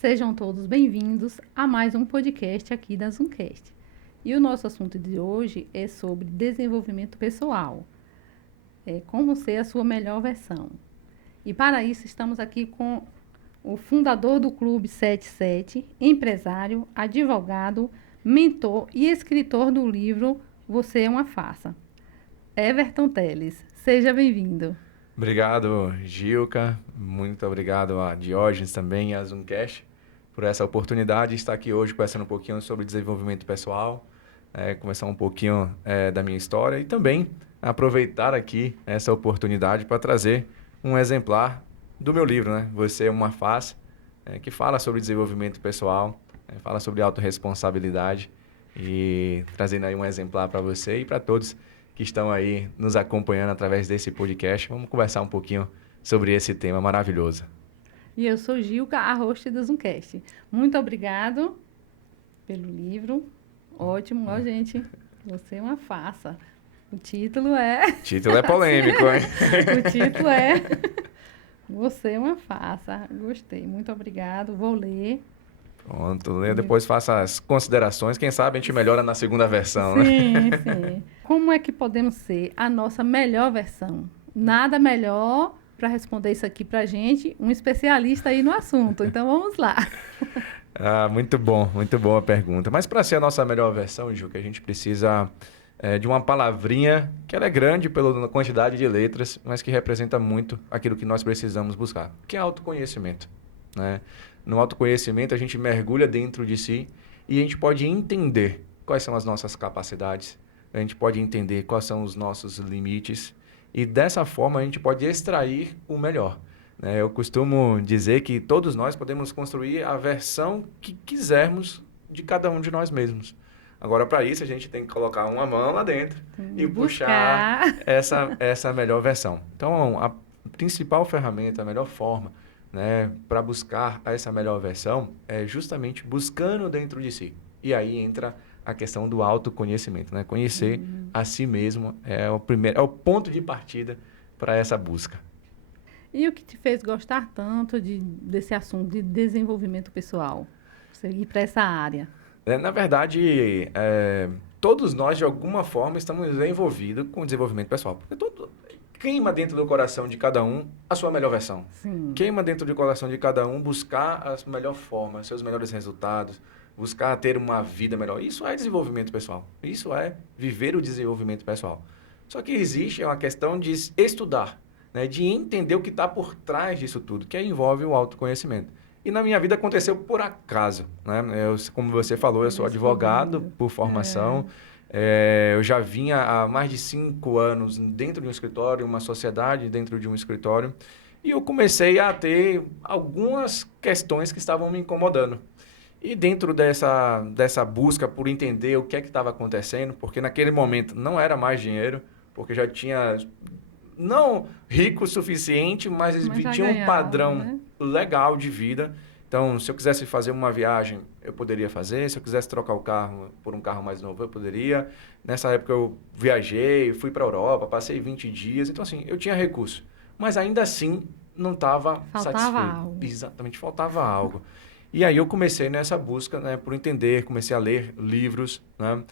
Sejam todos bem-vindos a mais um podcast aqui da Zoomcast. E o nosso assunto de hoje é sobre desenvolvimento pessoal. Como ser a sua melhor versão. E para isso estamos aqui com o fundador do Clube 77, empresário, advogado, mentor e escritor do livro Você é uma Farsa, Everton Teles. Seja bem-vindo. Obrigado, Gilca. Muito obrigado a Diógenes também e a Zoomcast por essa oportunidade de estar aqui hoje conversando um pouquinho sobre desenvolvimento pessoal, conversar um pouquinho da minha história e também aproveitar aqui essa oportunidade para trazer um exemplar do meu livro, né? Você é uma Farsa, que fala sobre desenvolvimento pessoal, fala sobre autorresponsabilidade e trazendo aí um exemplar para você e para todos que estão aí nos acompanhando através desse podcast. Vamos conversar um pouquinho sobre esse tema maravilhoso. E eu sou Gilca, a host do Zoomcast. Muito obrigado pelo livro. Ótimo, ó, gente. Você é uma farsa. O título é... O título é polêmico, hein? O título é Você é uma farsa. Gostei, muito obrigado. Vou ler. Pronto, lê, depois faça as considerações. Quem sabe a gente melhora na segunda versão, né? Sim. Como é que podemos ser a nossa melhor versão? Nada melhor para responder isso aqui para a gente, um especialista aí no assunto. Então, vamos lá. Muito bom a pergunta. Mas para ser a nossa melhor versão, Ju, que a gente precisa de uma palavrinha que ela é grande pela quantidade de letras, mas que representa muito aquilo que nós precisamos buscar, que é autoconhecimento, né? No autoconhecimento, a gente mergulha dentro de si e a gente pode entender quais são as nossas capacidades, a gente pode entender quais são os nossos limites e dessa forma a gente pode extrair o melhor. Eu costumo dizer que todos nós podemos construir a versão que quisermos de cada um de nós mesmos. Agora, para isso, a gente tem que colocar uma mão lá dentro e puxar essa melhor versão. Então, a principal ferramenta, a melhor forma, né, para buscar essa melhor versão é justamente buscando dentro de si. E aí entra a questão do autoconhecimento, né? Conhecer a si mesmo é o ponto de partida para essa busca. E o que te fez gostar tanto desse assunto de desenvolvimento pessoal? Você ir para essa área? Na verdade, todos nós, de alguma forma, estamos envolvidos com o desenvolvimento pessoal. Porque queima dentro do coração de cada um a sua melhor versão. Sim. Queima dentro do coração de cada um buscar a melhor forma, seus melhores resultados, buscar ter uma vida melhor. Isso é desenvolvimento pessoal. Isso é viver o desenvolvimento pessoal. Só que existe uma questão de estudar, né, de entender o que está por trás disso tudo, que envolve o autoconhecimento. E na minha vida aconteceu por acaso, né? Como você falou, eu sou advogado por formação. Eu já vinha há mais de 5 anos dentro de um escritório, uma sociedade dentro de um escritório, e eu comecei a ter algumas questões que estavam me incomodando. E dentro dessa busca por entender o que é que estava acontecendo, porque naquele momento não era mais dinheiro, porque já tinha, não rico o suficiente, mas tinha um padrão, né, legal de vida. Então, se eu quisesse fazer uma viagem, eu poderia fazer. Se eu quisesse trocar o carro por um carro mais novo, eu poderia. Nessa época, eu viajei, fui para a Europa, passei 20 dias. Então, assim, eu tinha recurso. Mas, ainda assim, não estava satisfeito. Algo. Exatamente, faltava algo. E aí, eu comecei nessa busca, né, por entender. Comecei a ler livros, né,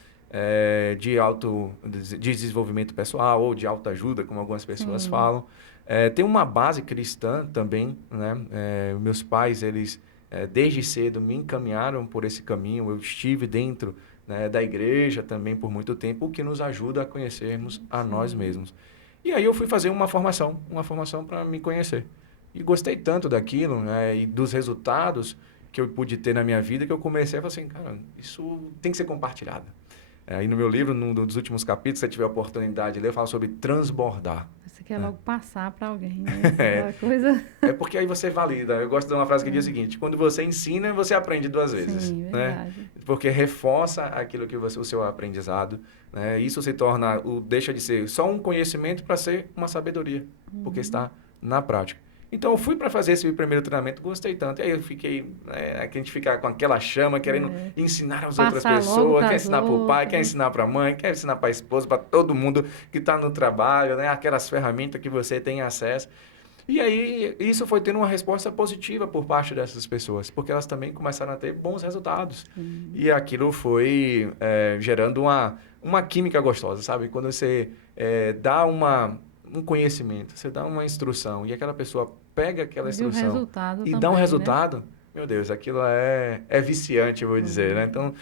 de desenvolvimento pessoal ou de autoajuda, como algumas pessoas falam. Tem uma base cristã também, né? Meus pais, eles desde cedo me encaminharam por esse caminho. Eu estive dentro, né, da igreja também por muito tempo, o que nos ajuda a conhecermos a nós mesmos. E aí eu fui fazer uma formação para me conhecer. E gostei tanto daquilo, né, e dos resultados que eu pude ter na minha vida, que eu comecei a falar assim, cara, isso tem que ser compartilhado. Aí no meu livro, num dos últimos capítulos, se você tiver a oportunidade de ler, eu falo sobre transbordar. Você quer logo passar para alguém, né? Coisa... porque aí você valida. Eu gosto de uma frase que diz o seguinte: quando você ensina, você aprende 2 vezes. Sim, verdade. Né? Porque reforça aquilo que o seu aprendizado. Né? Isso se torna, deixa de ser só um conhecimento para ser uma sabedoria, porque está na prática. Então, eu fui para fazer esse primeiro treinamento, gostei tanto. E aí eu fiquei, a gente fica com aquela chama, querendo ensinar às outras pessoas, quer ensinar para o pai, quer ensinar para a mãe, quer ensinar para a esposa, para todo mundo que está no trabalho, né? Aquelas ferramentas que você tem acesso. E aí, isso foi tendo uma resposta positiva por parte dessas pessoas, porque elas também começaram a ter bons resultados. E aquilo foi gerando uma química gostosa, sabe? Quando você dá um conhecimento, você dá uma instrução, e aquela pessoa pega aquela E o instrução resultado e dá um também, né? resultado, meu Deus, aquilo é viciante, eu vou dizer, né? Então,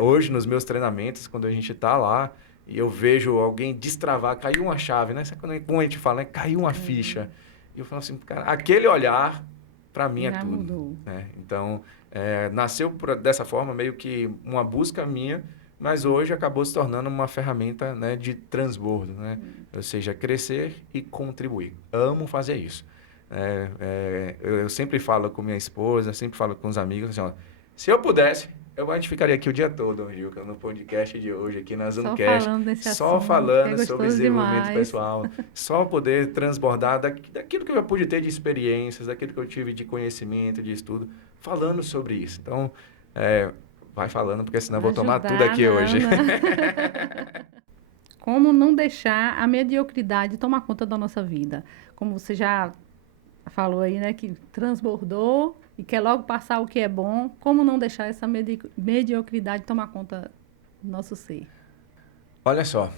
hoje, nos meus treinamentos, quando a gente está lá, e eu vejo alguém destravar, caiu uma chave, né? Sabe como a gente fala, né? Caiu uma ficha. E eu falo assim, cara, aquele olhar, para mim, é Já tudo. mudou. Né? Então, nasceu dessa forma, meio que uma busca minha, mas hoje acabou se tornando uma ferramenta, né, de transbordo, né? Ou seja, crescer e contribuir. Amo fazer isso. Eu sempre falo com minha esposa, sempre falo com os amigos, assim, ó, se eu pudesse, a gente ficaria aqui o dia todo, Gilca, no podcast de hoje, aqui na Só Zoomcast, falando desse só assunto, que é falando sobre gostoso desenvolvimento demais. pessoal, só poder transbordar daquilo que eu pude ter de experiências, daquilo que eu tive de conhecimento, de estudo, falando sobre isso. Então, vai falando, porque senão eu vou tomar tudo aqui hoje. Não. Como não deixar a mediocridade tomar conta da nossa vida? Como você já falou aí, né, que transbordou e quer logo passar o que é bom, como não deixar essa mediocridade tomar conta do nosso ser? Olha só,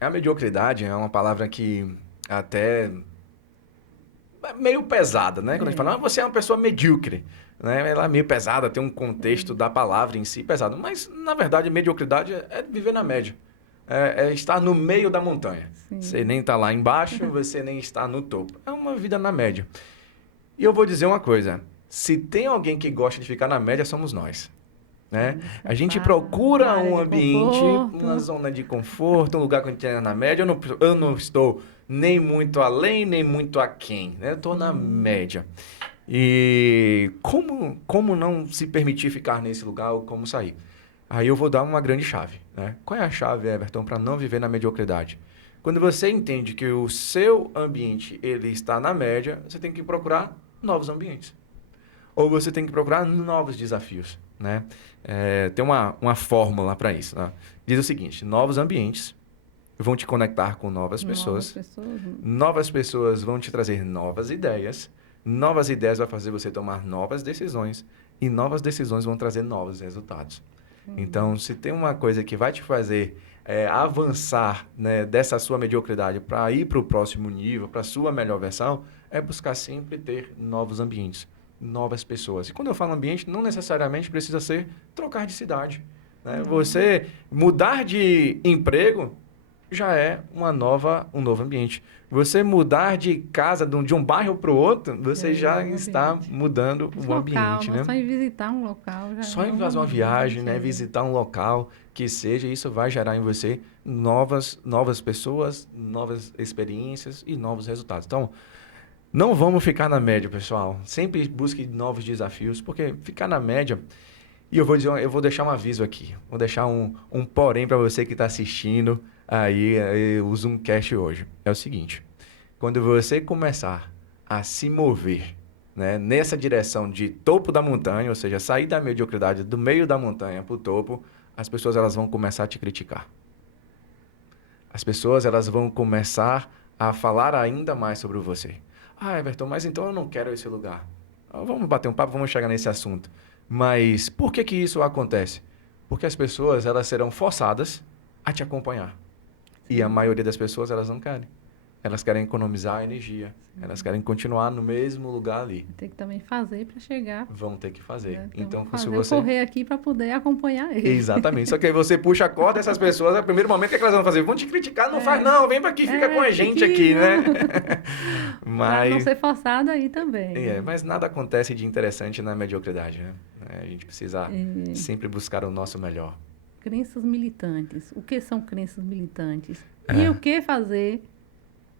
a mediocridade é uma palavra que até é meio pesada, né? Quando a gente fala, você é uma pessoa medíocre, né? Ela é meio pesada, tem um contexto da palavra em si pesado. Mas, na verdade, mediocridade é viver na média. É estar no meio da montanha. Sim. Você nem está lá embaixo, você nem está no topo. É uma vida na média. E eu vou dizer uma coisa. Se tem alguém que gosta de ficar na média, somos nós. Né? A gente procura um ambiente, uma zona de conforto, um lugar que a gente é na média. Eu não estou nem muito além, nem muito aquém. Né? Eu estou na média. E como não se permitir ficar nesse lugar ou como sair? Aí eu vou dar uma grande chave. Né? Qual é a chave, Everton, para não viver na mediocridade? Quando você entende que o seu ambiente ele está na média, você tem que procurar novos ambientes. Ou você tem que procurar novos desafios. Né? Tem uma fórmula para isso. Né? Diz o seguinte, novos ambientes vão te conectar com novas pessoas. Novas pessoas vão te trazer novas ideias vão fazer você tomar novas decisões e novas decisões vão trazer novos resultados. Então, se tem uma coisa que vai te fazer avançar, né, dessa sua mediocridade para ir para o próximo nível, para a sua melhor versão, é buscar sempre ter novos ambientes, novas pessoas. E quando eu falo ambiente, não necessariamente precisa ser trocar de cidade. Né? Você mudar de emprego já é um novo ambiente. Você mudar de casa, de um bairro para o outro, você já está mudando o ambiente. Né? Só em visitar um local. Só em fazer uma viagem, né? Visitar um local que seja, isso vai gerar em você novas pessoas, novas experiências e novos resultados. Então, não vamos ficar na média, pessoal. Sempre busque novos desafios, porque ficar na média... E eu vou deixar um aviso aqui. Vou deixar um porém para você que está assistindo aí o Zoomcast hoje. É o seguinte. Quando você começar a se mover, né, nessa direção de topo da montanha, ou seja, sair da mediocridade do meio da montanha para o topo, as pessoas elas vão começar a te criticar. As pessoas elas vão começar a falar ainda mais sobre você. Ah, Everton, mas então eu não quero esse lugar. Vamos bater um papo, vamos chegar nesse assunto. Mas por que isso acontece? Porque as pessoas elas serão forçadas a te acompanhar. E a maioria das pessoas elas não querem. Elas querem economizar energia. Elas querem continuar no mesmo lugar ali. Tem que também fazer para chegar. Vão ter que fazer. Né? Então, se você correr aqui para poder acompanhar ele. Exatamente. Só que aí você puxa a corda dessas pessoas, no primeiro momento, o que elas vão fazer? Vão te criticar, não faz não, vem para aqui, fica com a gente aqui, né? Para não ser forçado aí também. Mas nada acontece de interessante na mediocridade, né? A gente precisa sempre buscar o nosso melhor. Crenças militantes. O que são crenças militantes? E o que fazer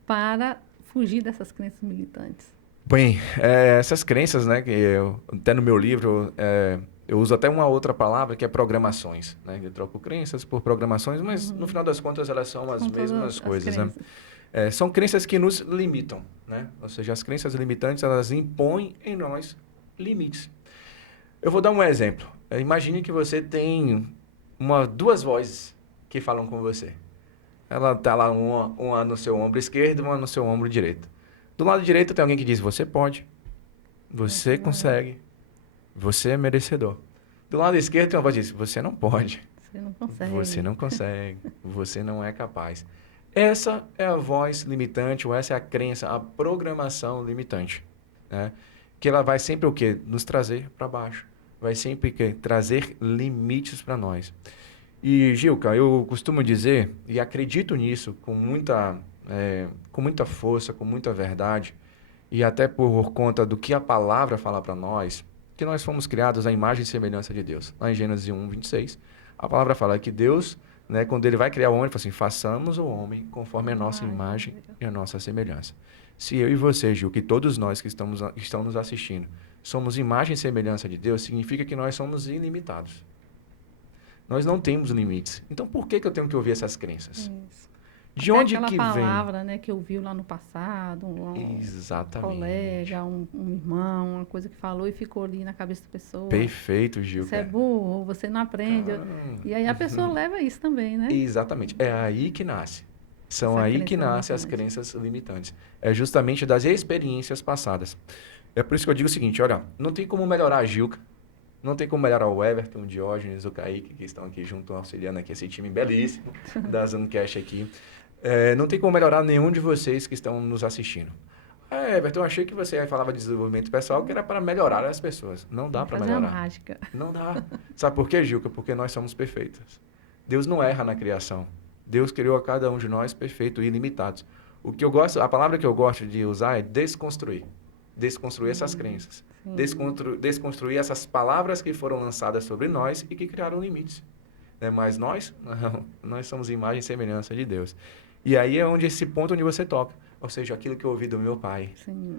para fugir dessas crenças militantes? Bem, essas crenças, né, que até no meu livro, eu uso até uma outra palavra que é programações. Né? Eu troco crenças por programações, mas no final das contas elas são as mesmas coisas. Né? São crenças que nos limitam. Né? Ou seja, as crenças limitantes elas impõem em nós limites. Eu vou dar um exemplo. Imagine que você tem duas vozes que falam com você. Ela está lá uma no seu ombro esquerdo e uma no seu ombro direito. Do lado direito tem alguém que diz, você pode, você consegue, você é merecedor. Do lado esquerdo tem uma voz que diz, você não pode, Você não consegue. você não consegue, você não é capaz. Essa é a voz limitante, ou essa é a crença, a programação limitante, né? Que ela vai sempre o quê? Nos trazer para baixo. Vai sempre trazer limites para nós. E, Gilca, eu costumo dizer, e acredito nisso com muita força, com muita verdade, e até por conta do que a palavra fala para nós, que nós fomos criados à imagem e semelhança de Deus. Lá em Gênesis 1:26, a palavra fala que Deus, né, quando ele vai criar o homem, ele fala assim, façamos o homem conforme a nossa imagem e a nossa semelhança. Se eu e você, Gil, que todos nós que estão nos assistindo, somos imagem e semelhança de Deus, significa que nós somos ilimitados. Nós não temos limites. Então, por que eu tenho que ouvir essas crenças? Isso. De Até onde aquela que palavra, né, que ouviu lá no passado, Exatamente. colega, um irmão, uma coisa que falou e ficou ali na cabeça da pessoa. Perfeito, Gil. Você é burro, você não aprende. E aí a pessoa leva isso também, né? Exatamente. É aí que nasce. São Essa aí crença que nascem as limitante. crenças limitantes. É justamente das experiências passadas. É por isso que eu digo o seguinte, olha, não tem como melhorar a Gilca, não tem como melhorar o Everton, o Diógenes, o Kaique, que estão aqui junto, auxiliando aqui esse time belíssimo da Zoomcast aqui. Não tem como melhorar nenhum de vocês que estão nos assistindo. Everton, eu achei que você falava de desenvolvimento pessoal que era para melhorar as pessoas. Não dá para Fazer uma melhorar. mágica. Não dá. Sabe por quê, Gilca? Porque nós somos perfeitos. Deus não erra na criação. Deus criou a cada um de nós perfeito e ilimitados. A palavra que eu gosto de usar é desconstruir. Desconstruir essas crenças. Desconstruir essas palavras que foram lançadas sobre nós e que criaram limites. Né? Mas nós, não, nós somos imagem e semelhança de Deus. E aí é onde esse ponto onde você toca. Ou seja, aquilo que eu ouvi do meu pai, Sim.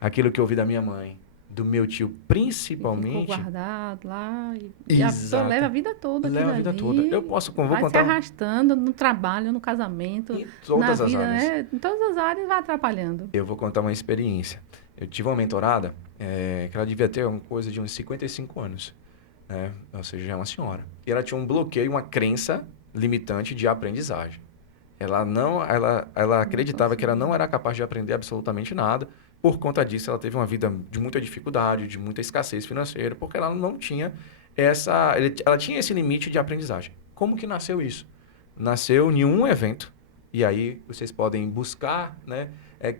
aquilo que eu ouvi da minha mãe, do meu tio, E principalmente. ficou guardado lá. E a pessoa leva a vida toda aquilo Leva a vida ali, toda. Vou vai se contar arrastando no trabalho, no casamento, em todas na as vida, áreas. né? Em todas as áreas vai atrapalhando. Eu vou contar uma experiência. Eu tive uma mentorada que ela devia ter uma coisa de uns 55 anos. Né? Ou seja, já é uma senhora. E ela tinha um bloqueio, uma crença limitante de aprendizagem. Ela acreditava que ela não era capaz de aprender absolutamente nada. Por conta disso, ela teve uma vida de muita dificuldade, de muita escassez financeira, porque ela não tinha ela tinha esse limite de aprendizagem. Como que nasceu isso? Nasceu em um evento, e aí vocês podem buscar, né?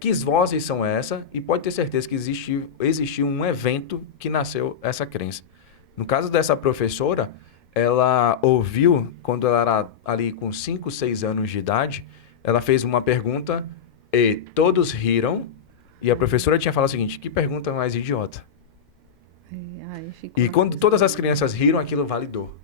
Que vozes são essas, e pode ter certeza que existiu um evento que nasceu essa crença. No caso dessa professora, ela ouviu, quando ela era ali com 5, 6 anos de idade, ela fez uma pergunta e todos riram. E a professora tinha falado o seguinte, que pergunta mais idiota. E quando todas as crianças riram, aquilo validou.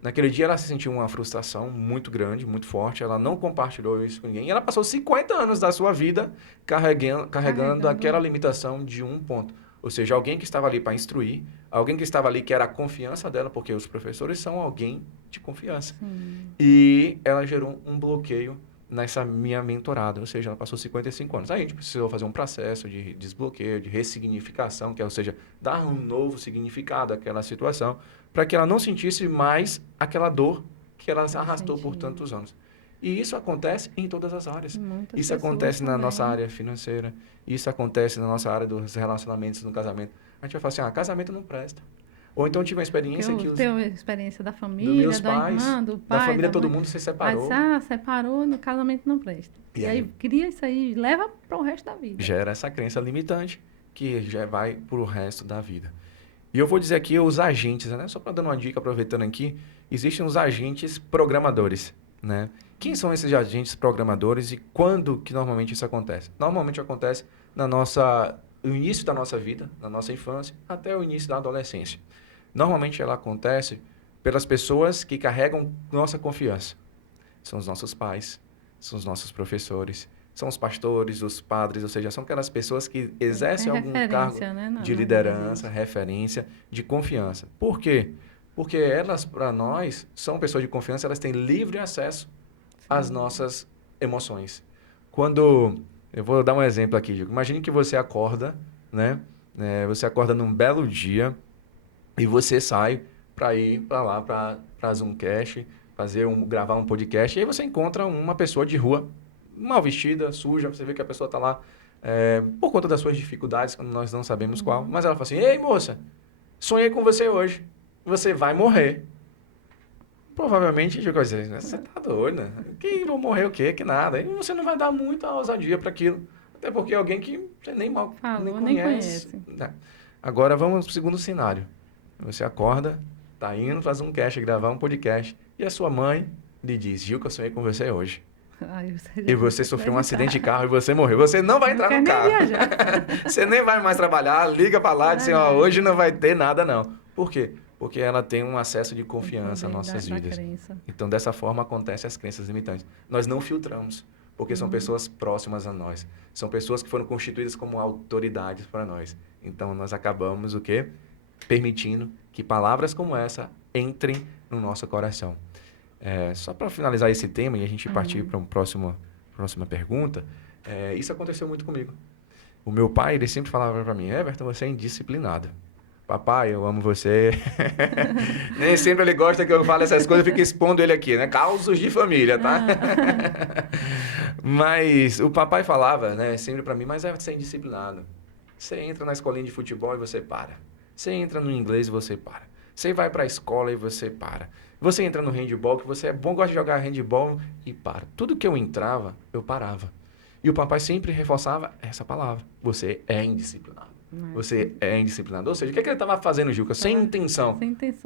Naquele dia ela se sentiu uma frustração muito grande, muito forte. Ela não compartilhou isso com ninguém. E ela passou 50 anos da sua vida carregando aquela limitação de um ponto. Ou seja, alguém que estava ali para instruir, alguém que estava ali que era a confiança dela, porque os professores são alguém de confiança. E ela gerou um bloqueio nessa minha mentorada, ou seja, ela passou 55 anos. Aí a gente precisou fazer um processo de desbloqueio, de ressignificação, que é, ou seja, dar um novo significado àquela situação, para que ela não sentisse mais aquela dor que ela se arrastou por tantos anos. E isso acontece em todas as áreas. Isso acontece na nossa área financeira, isso acontece na nossa área dos relacionamentos no casamento. A gente vai falar assim, casamento não presta. Ou então tive uma experiência que tem uma experiência da família, dos meus da pais, irmã, do pai, da família, todo mãe. mundo se separou. Mas, separou, no casamento não presta. E aí cria isso aí, leva para o resto da vida. Gera essa crença limitante que já vai para o resto da vida. E eu vou dizer aqui os agentes, né? Só para dar uma dica, aproveitando aqui, existem os agentes programadores, né? Quem são esses agentes programadores e quando que normalmente isso acontece? Normalmente acontece no início da nossa vida, na nossa infância, até o início da adolescência. Normalmente ela acontece pelas pessoas que carregam nossa confiança. São os nossos pais, são os nossos professores, são os pastores, os padres, ou seja, são aquelas pessoas que exercem algum cargo de liderança, referência, de confiança. Por quê? Porque elas, para nós, são pessoas de confiança, elas têm livre acesso às nossas emoções. Eu vou dar um exemplo aqui, Diego. Imagine que você acorda, né? Você acorda num belo dia e você sai para ir para lá, para a Zoomcast, gravar um podcast, e aí você encontra uma pessoa de rua, mal vestida, suja, você vê que a pessoa está lá por conta das suas dificuldades, nós não sabemos qual. Mas ela fala assim, ei, moça, sonhei com você hoje. Você vai morrer. Provavelmente, eu vou dizer, você tá doida? Que vou morrer o quê? Que nada. E você não vai dar muita ousadia para aquilo. Até porque é alguém que você nem mal Falou, nem conhece. Né? Agora vamos para o segundo cenário. Você acorda, tá indo fazer um cast, gravar um podcast, e a sua mãe lhe diz, Gil, que eu sonhei com você hoje. E você sofreu um acidente de carro e você morreu. Você não vai entrar no carro. Você nem vai mais trabalhar, liga para lá e diz assim, ó, hoje não vai ter nada não. Por quê? Porque ela tem um acesso de confiança nas nossas vidas. Então, dessa forma, acontecem as crenças limitantes. Nós não filtramos, porque são pessoas próximas a nós. São pessoas que foram constituídas como autoridades para nós. Então, nós acabamos o quê? Permitindo que palavras como essa entrem no nosso coração. Só para finalizar esse tema e a gente partir para uma próxima pergunta, isso aconteceu muito comigo. O meu pai, ele sempre falava para mim, Everton, você é indisciplinado. Papai, eu amo você. Nem sempre ele gosta que eu fale essas coisas, eu fico expondo ele aqui, né? Causos de família, tá? Mas o papai falava, né, sempre para mim, mas você é indisciplinado. Você entra na escolinha de futebol e você para. Você entra no inglês e você para. Você vai para a escola e você para. Você entra no handball, que você é bom, gosta de jogar handball e para. Tudo que eu entrava, eu parava. E o papai sempre reforçava essa palavra. Você é indisciplinado. Você é indisciplinado. Ou seja, o que ele estava fazendo, Gilca? Sem intenção.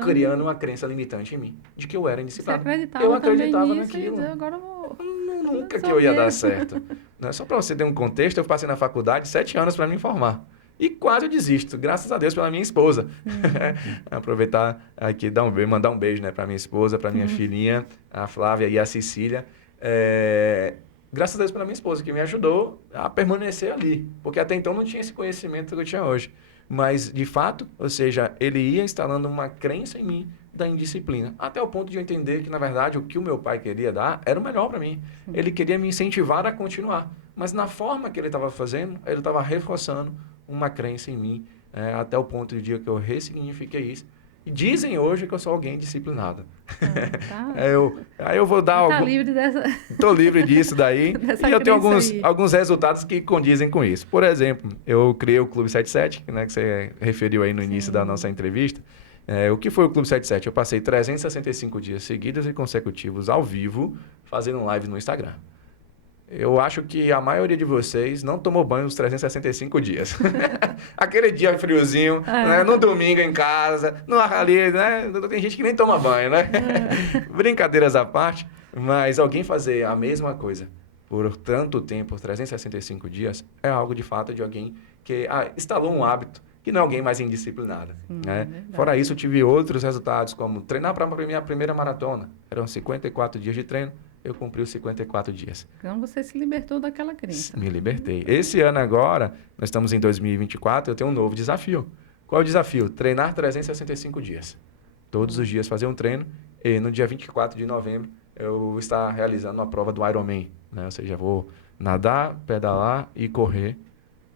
Criando uma crença limitante em mim. De que eu era indisciplinado. Eu acreditava naquilo. Agora eu vou... Nunca que eu ia dar certo. Né? Só para você ter um contexto, eu passei na faculdade 7 anos para me formar. E quase eu desisto, graças a Deus pela minha esposa. Aproveitar aqui, mandar um beijo, né, para minha esposa, para minha filhinha, a Flávia e a Cecília. Graças a Deus pela minha esposa, que me ajudou a permanecer ali. Porque até então não tinha esse conhecimento que eu tinha hoje. Mas, de fato, ou seja, ele ia instalando uma crença em mim da indisciplina. Até o ponto de eu entender que, na verdade, o que o meu pai queria dar era o melhor para mim. Ele queria me incentivar a continuar. Mas na forma que ele estava fazendo, ele estava reforçando uma crença em mim, até o ponto de dia que eu ressignifiquei isso. E dizem hoje que eu sou alguém disciplinado. Aí eu vou dar Tá livre dessa... Estou livre disso daí. E eu tenho alguns resultados que condizem com isso. Por exemplo, eu criei o Clube 77, né, que você referiu aí no início da nossa entrevista. O que foi o Clube 77? Eu passei 365 dias seguidos e consecutivos ao vivo fazendo live no Instagram. Eu acho que a maioria de vocês não tomou banho os 365 dias. Aquele dia friozinho, né? No domingo em casa, no ali, né? Tem gente que nem toma banho, né? Brincadeiras à parte, mas alguém fazer a mesma coisa por tanto tempo, por 365 dias, é algo de fato de alguém que instalou um hábito que não é alguém mais indisciplinado. Né? Fora isso, eu tive outros resultados, como treinar para a minha primeira maratona. Eram 54 dias de treino. Eu cumpri os 54 dias. Então, você se libertou daquela crença. Me libertei. Esse ano agora, nós estamos em 2024, eu tenho um novo desafio. Qual é o desafio? Treinar 365 dias. Todos os dias fazer um treino. E no dia 24 de novembro, eu vou estar realizando a prova do Ironman. Né? Ou seja, vou nadar, pedalar e correr.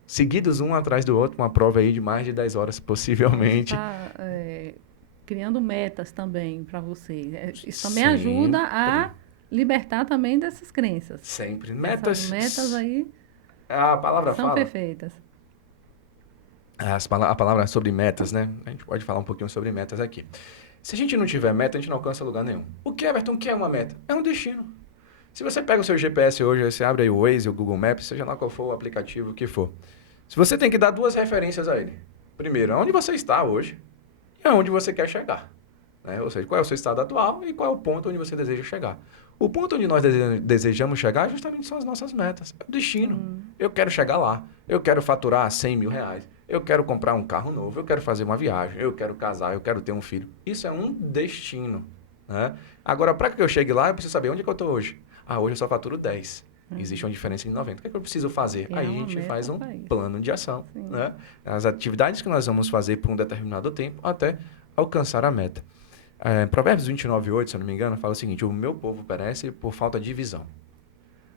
Seguidos um atrás do outro, uma prova aí de mais de 10 horas, possivelmente. Você está criando metas também para você. Isso também ajuda a... libertar também dessas crenças. Sempre. Essas metas aí a palavra são perfeitas. A palavra sobre metas, né? A gente pode falar um pouquinho sobre metas aqui. Se a gente não tiver meta, a gente não alcança lugar nenhum. O que, Everton, que é uma meta? É um destino. Se você pega o seu GPS hoje, você abre aí o Waze, o Google Maps, seja lá qual for o aplicativo que for. Se você tem que dar 2 referências a ele. Primeiro, onde você está hoje e aonde você quer chegar. Né? Ou seja, qual é o seu estado atual e qual é o ponto onde você deseja chegar. O ponto onde nós desejamos chegar justamente são as nossas metas. É o destino. Eu quero chegar lá. Eu quero faturar 100 mil reais. Eu quero comprar um carro novo. Eu quero fazer uma viagem. Eu quero casar. Eu quero ter um filho. Isso é um destino. Né? Agora, para que eu chegue lá, eu preciso saber onde que eu estou hoje. Hoje eu só faturo 10. Existe uma diferença de 90. O que é que eu preciso fazer? Aí a gente faz um plano de ação. Né? As atividades que nós vamos fazer por um determinado tempo até alcançar a meta. Provérbios 29:8, se eu não me engano, fala o seguinte: o meu povo perece por falta de visão.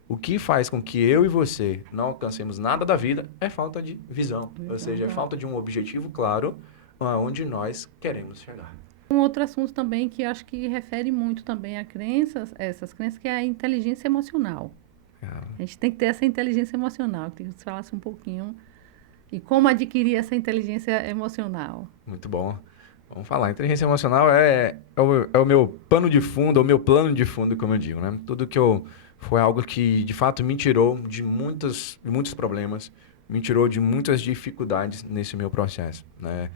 O que faz com que eu e você não alcancemos nada da vida é falta de visão. Ou seja, é falta de um objetivo claro aonde nós queremos chegar. Um outro assunto também que acho que refere muito também a crenças, essas crenças, que é a inteligência emocional. A gente tem que ter essa inteligência emocional. Queria que você falasse um pouquinho e como adquirir essa inteligência emocional. Muito bom. Vamos falar. Inteligência emocional é o meu pano de fundo, é o meu plano de fundo, como eu digo, né? Tudo que eu... Foi algo que, de fato, me tirou de muitos problemas, me tirou de muitas dificuldades nesse meu processo, né?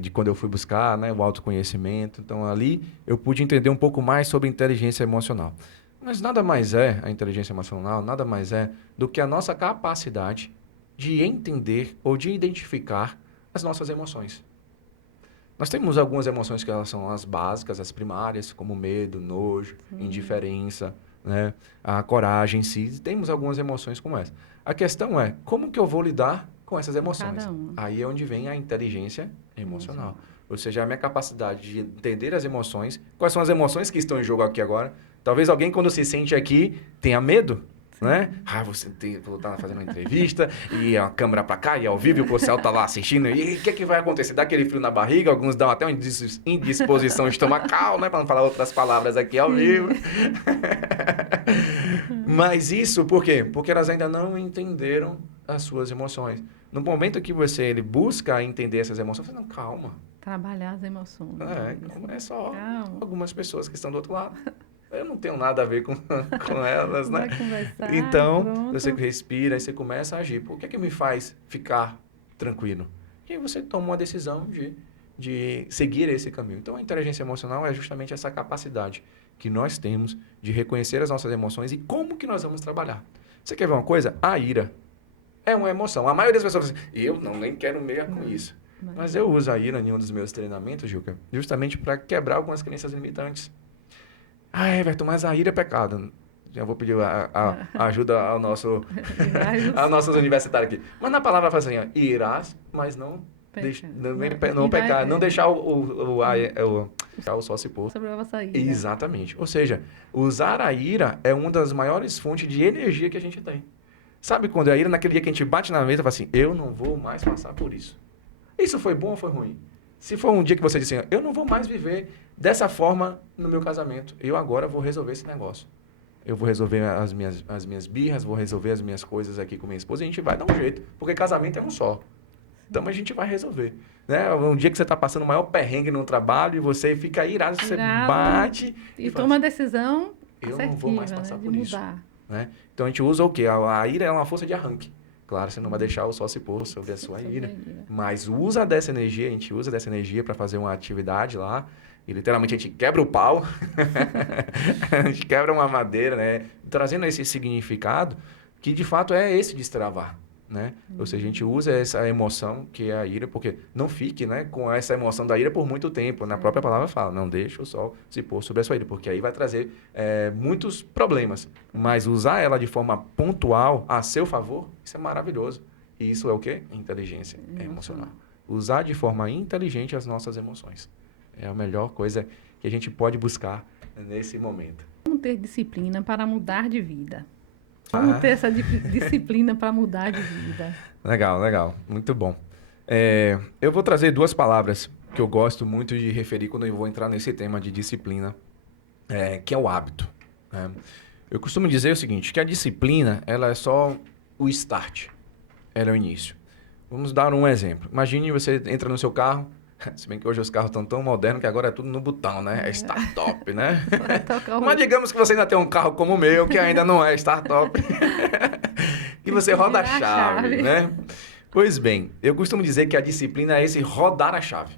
De quando eu fui buscar, né, o autoconhecimento. Então, ali, eu pude entender um pouco mais sobre inteligência emocional. Mas nada mais é a inteligência emocional, nada mais é do que a nossa capacidade de entender ou de identificar as nossas emoções. Nós temos algumas emoções que elas são as básicas, as primárias, como medo, nojo, indiferença, né? A coragem em si. Temos algumas emoções como essa. A questão é, como que eu vou lidar com essas emoções? Cada uma. Aí é onde vem a inteligência emocional. Ou seja, a minha capacidade de entender as emoções. Quais são as emoções que estão em jogo aqui agora? Talvez alguém, quando se sente aqui, tenha medo. Né? Você tá fazendo uma entrevista e a câmera para cá e ao vivo e o policial tá lá assistindo e o que vai acontecer? Dá aquele frio na barriga, alguns dão até uma indisposição estomacal, né? Para não falar outras palavras aqui ao vivo. Mas isso por quê? Porque elas ainda não entenderam as suas emoções. No momento que ele busca entender essas emoções, você não, calma. Trabalhar as emoções. É só calma. algumas pessoas que estão do outro lado. Eu não tenho nada a ver com elas, né? Vai conversar, Então, pronto. você respira e você começa a agir. O que é que me faz ficar tranquilo? E aí você toma uma decisão de seguir esse caminho. Então, a inteligência emocional é justamente essa capacidade que nós temos de reconhecer as nossas emoções e como que nós vamos trabalhar. Você quer ver uma coisa? A ira é uma emoção. A maioria das pessoas fala assim, eu nem quero meia com isso. Mas eu uso a ira em um dos meus treinamentos, Juca, justamente para quebrar algumas crenças limitantes. Everton, mas a ira é pecado. Já vou pedir a ajuda ao nossos universitários aqui. Mas na palavra fala assim, irás, mas não pecar. Não deixar o sol se pôr. Sobre a vossa ira. Exatamente. Ou seja, usar a ira é uma das maiores fontes de energia que a gente tem. Sabe quando é a ira, naquele dia que a gente bate na mesa e fala assim, eu não vou mais passar por isso. Isso foi bom ou foi ruim? Se for um dia que você disse assim, eu não vou mais viver dessa forma no meu casamento, eu agora vou resolver esse negócio. Eu vou resolver as minhas birras, vou resolver as minhas coisas aqui com minha esposa e a gente vai dar um jeito, porque casamento é um só. Então a gente vai resolver. Né? Um dia que você está passando o maior perrengue no trabalho e você fica irado, você bate e toma a decisão eu não vou mais passar por isso. Mudar. Né? Então a gente usa o quê? A ira é uma força de arranque. Claro, você não vai deixar o sol se pôr sobre a sua ira. Mas usa dessa energia, a gente usa dessa energia para fazer uma atividade lá. E literalmente a gente quebra o pau. A gente quebra uma madeira, né? Trazendo esse significado que de fato é esse destravar. Né? Ou seja, a gente usa essa emoção que é a ira, porque não fique, né, com essa emoção da ira por muito tempo. Na própria palavra fala, não deixe o sol se pôr sobre a sua ira, porque aí vai trazer muitos problemas. Mas usar ela de forma pontual a seu favor, isso é maravilhoso. E isso é o quê? Inteligência emocional. Usar de forma inteligente as nossas emoções. É a melhor coisa que a gente pode buscar nesse momento. Como ter disciplina para mudar de vida? Como ter essa disciplina para mudar de vida? Legal. Muito bom. Eu vou trazer duas palavras que eu gosto muito de referir quando eu vou entrar nesse tema de disciplina, que é o hábito. Né? Eu costumo dizer o seguinte, que a disciplina ela é só o start, ela é o início. Vamos dar um exemplo. Imagine você entra no seu carro, se bem que hoje os carros estão tão modernos que agora é tudo no botão, né? É start-top, né? Mas digamos que você ainda tem um carro como o meu, que ainda não é start-top. E você roda a chave, né? Pois bem, eu costumo dizer que a disciplina é esse rodar a chave.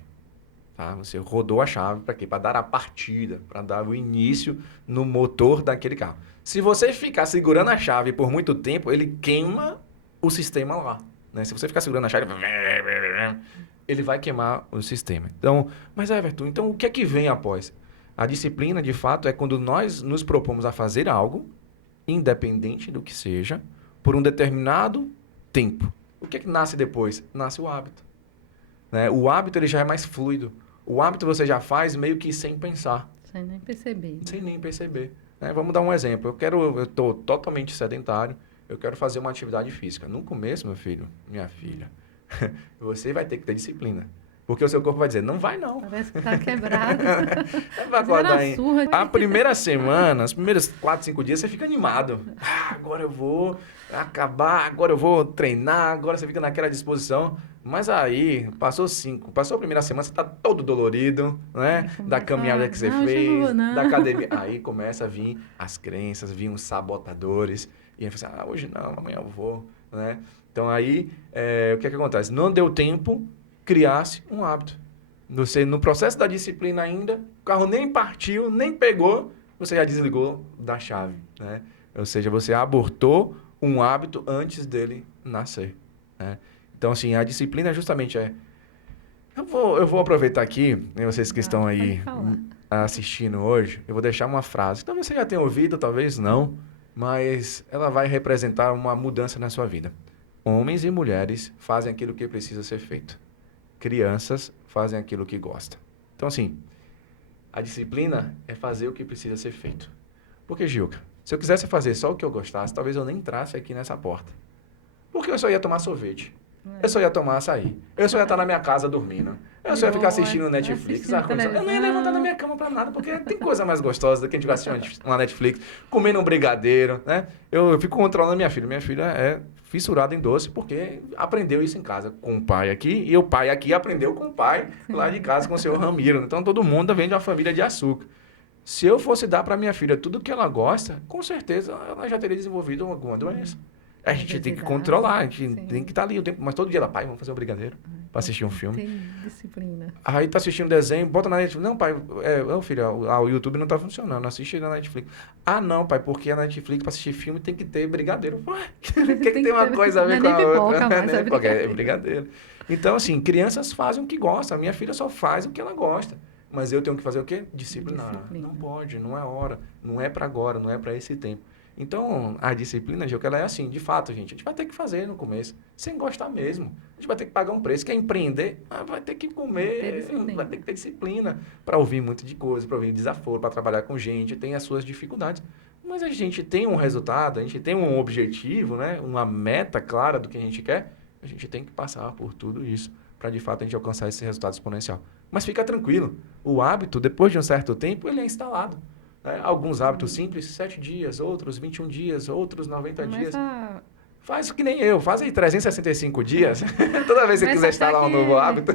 Tá? Você rodou a chave para quê? Para dar a partida, para dar o início no motor daquele carro. Se você ficar segurando a chave por muito tempo, ele queima o sistema lá. Né? Se você ficar segurando a chave, ele vai queimar o sistema. Então, mas Everton, então o que é que vem após? A disciplina, de fato, é quando nós nos propomos a fazer algo, independente do que seja, por um determinado tempo. O que é que nasce depois? Nasce o hábito. Né? O hábito ele já é mais fluido. O hábito você já faz meio que sem pensar. Sem nem perceber. Sem nem perceber. Né? Vamos dar um exemplo. Eu estou totalmente sedentário, eu quero fazer uma atividade física. No começo, meu filho, minha filha, você vai ter que ter disciplina. Porque o seu corpo vai dizer, não vai não. Parece que tá quebrado. Vai acordar Era surra. A primeira semana, os primeiros 4, 5 dias, você fica animado. Agora eu vou acabar, agora eu vou treinar, agora você fica naquela disposição. Mas aí, passou a primeira semana, você tá todo dolorido, né? Da caminhada que você fez, da academia. Aí começa a vir as crenças, vir os sabotadores. E aí você fala, hoje não, amanhã eu vou, né? Então aí, o que é que acontece? Não deu tempo, criar-se um hábito. Você, no processo da disciplina ainda, o carro nem partiu, nem pegou, você já desligou da chave, né? Ou seja, você abortou um hábito antes dele nascer, né? Então, assim, a disciplina justamente Eu vou aproveitar aqui, né, vocês que estão aí assistindo hoje, eu vou deixar uma frase. Talvez você já tenha ouvido, talvez não, mas ela vai representar uma mudança na sua vida. Homens e mulheres fazem aquilo que precisa ser feito. Crianças fazem aquilo que gostam. Então, assim, a disciplina é fazer o que precisa ser feito. Porque, Gilca, se eu quisesse fazer só o que eu gostasse, talvez eu nem entrasse aqui nessa porta. Porque eu só ia tomar sorvete. Eu só ia tomar açaí. Eu só ia estar na minha casa dormindo. Eu só ia ficar assistindo Netflix. Eu não ia levantar da minha cama pra nada, porque tem coisa mais gostosa do que a gente vai assistir uma Netflix, comendo um brigadeiro, né? Eu fico controlando a minha filha. Minha filha é fissurada em doce, porque aprendeu isso em casa com o pai aqui, e o pai aqui aprendeu com o pai lá de casa com o senhor Ramiro. Então, todo mundo vem de uma família de açúcar. Se eu fosse dar para minha filha tudo que ela gosta, com certeza ela já teria desenvolvido alguma doença. A gente tem que controlar, a gente tem que estar ali o tempo, mas todo dia ela, pai, vamos fazer um brigadeiro para assistir um filme. Tem disciplina. Aí tá assistindo desenho, bota na Netflix. Não, pai, filho, o YouTube não tá funcionando, assiste na Netflix. Ah, não, pai, porque a Netflix para assistir filme tem que ter brigadeiro. Ué, que tem uma coisa a ver com a outra? É brigadeiro. Então, assim, crianças fazem o que gostam. A minha filha só faz o que ela gosta. Mas eu tenho que fazer o quê? Disciplinar. Não pode, não é hora, não é para agora, não é para esse tempo. Então, a disciplina, Gil, que ela é assim, de fato, gente, a gente vai ter que fazer no começo, sem gostar mesmo. A gente vai ter que pagar um preço. Quer empreender? Vai ter que comer, vai ter que ter disciplina para ouvir muito de coisa, para ouvir desaforo, para trabalhar com gente, tem as suas dificuldades. Mas a gente tem um resultado, a gente tem um objetivo, né? Uma meta clara do que a gente quer, a gente tem que passar por tudo isso para, de fato, a gente alcançar esse resultado exponencial. Mas fica tranquilo, o hábito, depois de um certo tempo, ele é instalado. Alguns hábitos simples, 7 dias, outros 21 dias, outros 90 dias. Faz que nem eu, faz aí 365 dias. Toda vez que você quiser instalar um novo hábito.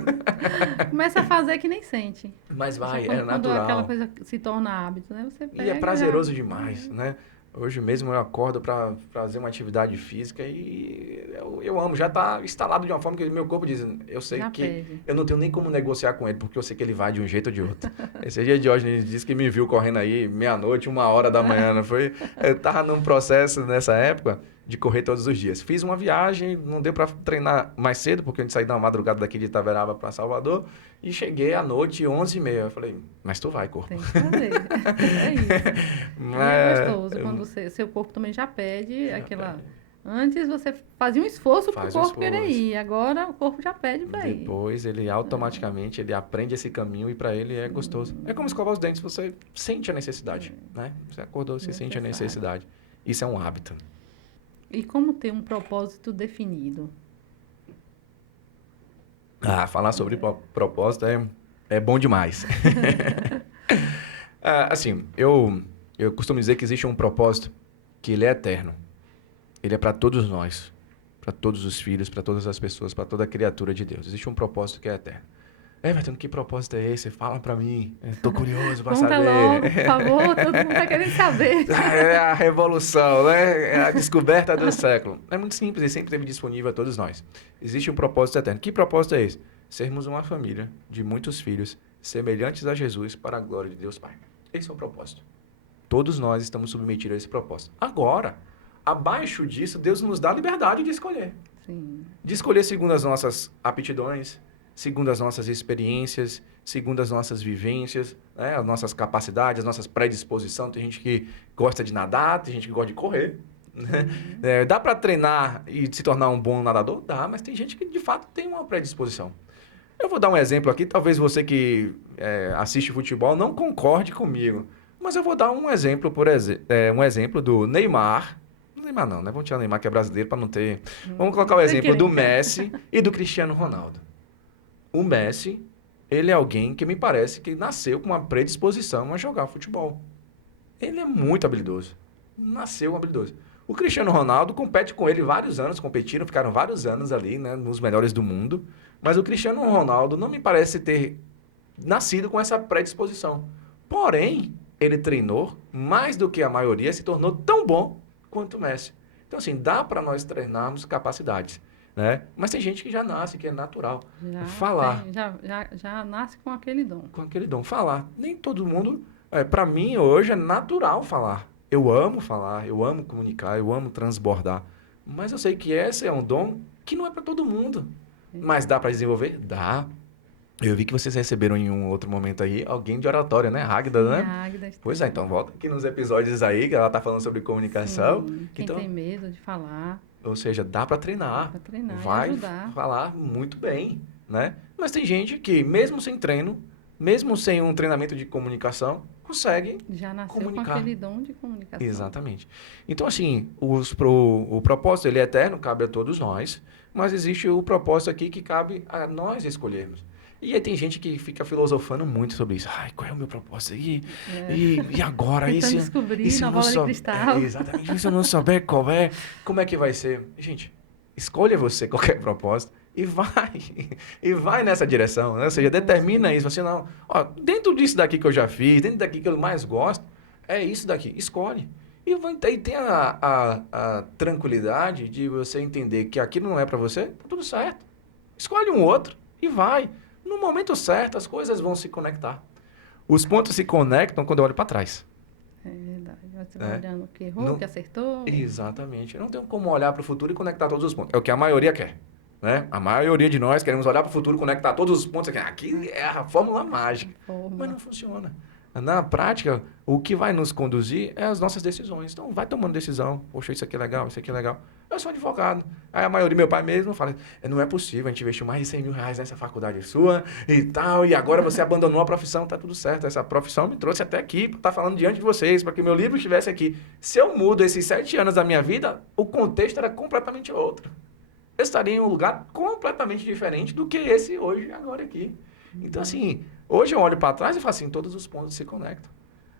Começa a fazer que nem sente. Mas vai, quando, é natural. Quando aquela coisa se torna hábito, né? Você pega, e é prazeroso demais, né? Hoje mesmo eu acordo para fazer uma atividade física e eu amo. Já está instalado de uma forma que meu corpo diz, eu sei já que pede. Eu não tenho nem como negociar com ele, porque eu sei que ele vai de um jeito ou de outro. Esse dia de hoje, ele disse que me viu correndo aí meia-noite, 1h da manhã, não foi? Eu estava num processo nessa época de correr todos os dias. Fiz uma viagem, não deu para treinar mais cedo, porque a gente saiu da madrugada daqui de Itaverava para Salvador, e cheguei à noite, 11h30. Eu falei, mas tu vai, corpo. Tem que fazer. É isso. É gostoso quando seu corpo também já pede aquela... Pede. Antes você fazia um esforço para o corpo querer ir, agora o corpo já pede para ir. Depois ele automaticamente ele aprende esse caminho e para ele é gostoso. É como escovar os dentes, você sente a necessidade, né? Você acordou, você sente a necessidade. Isso é um hábito. E como ter um propósito definido? Falar sobre propósito é bom demais. Assim, eu costumo dizer que existe um propósito que ele é eterno. Ele é para todos nós, para todos os filhos, para todas as pessoas, para toda a criatura de Deus. Existe um propósito que é eterno. Everton, que propósito é esse? Fala para mim. Estou curioso para saber. Conta logo, por favor, todo mundo está querendo saber. É a revolução, né? É a descoberta do século. É muito simples e sempre esteve disponível a todos nós. Existe um propósito eterno. Que propósito é esse? Sermos uma família de muitos filhos semelhantes a Jesus para a glória de Deus Pai. Esse é o propósito. Todos nós estamos submetidos a esse propósito. Agora, abaixo disso, Deus nos dá a liberdade de escolher. Sim. De escolher segundo as nossas aptidões, segundo as nossas experiências, segundo as nossas vivências, né? As nossas capacidades, as nossas predisposições. Tem gente que gosta de nadar, tem gente que gosta de correr. Né? Dá para treinar e se tornar um bom nadador? Dá, mas tem gente que de fato tem uma predisposição. Eu vou dar um exemplo aqui, talvez você que assiste futebol não concorde comigo, mas eu vou dar um exemplo, um exemplo do Neymar. Neymar não, né? Vamos tirar o Neymar que é brasileiro para não ter... Vamos colocar o exemplo do Messi e do Cristiano Ronaldo. o Messi, ele é alguém que me parece que nasceu com uma predisposição a jogar futebol. Ele é muito habilidoso. Nasceu habilidoso. O Cristiano Ronaldo compete com ele vários anos, competiram, ficaram vários anos ali, né, nos melhores do mundo. Mas o Cristiano Ronaldo não me parece ter nascido com essa predisposição. Porém, ele treinou mais do que a maioria, se tornou tão bom quanto o Messi. Então, assim, dá para nós treinarmos capacidades, né? Mas tem gente que já nasce, que é natural. Falar. Já nasce com aquele dom. Com aquele dom. Falar. Nem todo mundo... para mim, hoje, é natural falar. Eu amo falar, eu amo comunicar, eu amo transbordar. Mas eu sei que esse é um dom que não é para todo mundo. Mas dá para desenvolver? Dá. Eu vi que vocês receberam em um outro momento aí alguém de oratória, né? Águida, Sim, né? a Águida está Pois é, então volta aqui nos episódios aí, que ela tá falando sobre comunicação. Sim, quem Então, tem medo de falar. ou seja, dá para treinar. Dá pra treinar e Vai ajudar. falar muito bem, né? Mas tem gente que, mesmo sem treino, mesmo sem um treinamento de comunicação, consegue Já nasceu comunicar. com aquele dom de comunicação. Exatamente. Então, assim, o propósito, ele é eterno, cabe a todos nós, mas existe o propósito aqui que cabe a nós escolhermos. E aí tem gente que fica filosofando muito sobre isso. Ai, qual é o meu propósito? E agora? Tentando se descobrir se na eu bola de sou- cristal. exatamente. E se eu não souber qual é, como é que vai ser? Gente, escolha você qualquer propósito e vai. E vai nessa direção, né? Ou seja, determina isso. Você não... Ó, dentro disso daqui que eu já fiz, dentro daqui que eu mais gosto, é isso daqui. Escolhe. E tem a tranquilidade de você entender que aquilo não é para você, tá tudo certo. Escolhe um outro e vai. No momento certo, as coisas vão se conectar. Os pontos se conectam quando eu olho para trás. É verdade. Você vai olhando o que errou, o Não- que acertou. Exatamente. Eu não tenho como olhar para o futuro e conectar todos os pontos. É o que a maioria quer. Né? A maioria de nós queremos olhar para o futuro e conectar todos os pontos. Aqui é a fórmula mágica. Mas não funciona. Na prática, o que vai nos conduzir é as nossas decisões. Então, vai tomando decisão. Poxa, isso aqui é legal, isso aqui é legal. Eu sou advogado. Aí a maioria, meu pai mesmo, fala, não é possível, a gente investiu mais de 100 mil reais nessa faculdade sua e tal, e agora você abandonou a profissão, tá tudo certo. Essa profissão me trouxe até aqui, para estar falando diante de vocês, para que meu livro estivesse aqui. Se eu mudo esses 7 anos da minha vida, o contexto era completamente outro. Eu estaria em um lugar completamente diferente do que esse hoje, agora aqui. Então, assim, hoje eu olho para trás e falo assim, todos os pontos se conectam.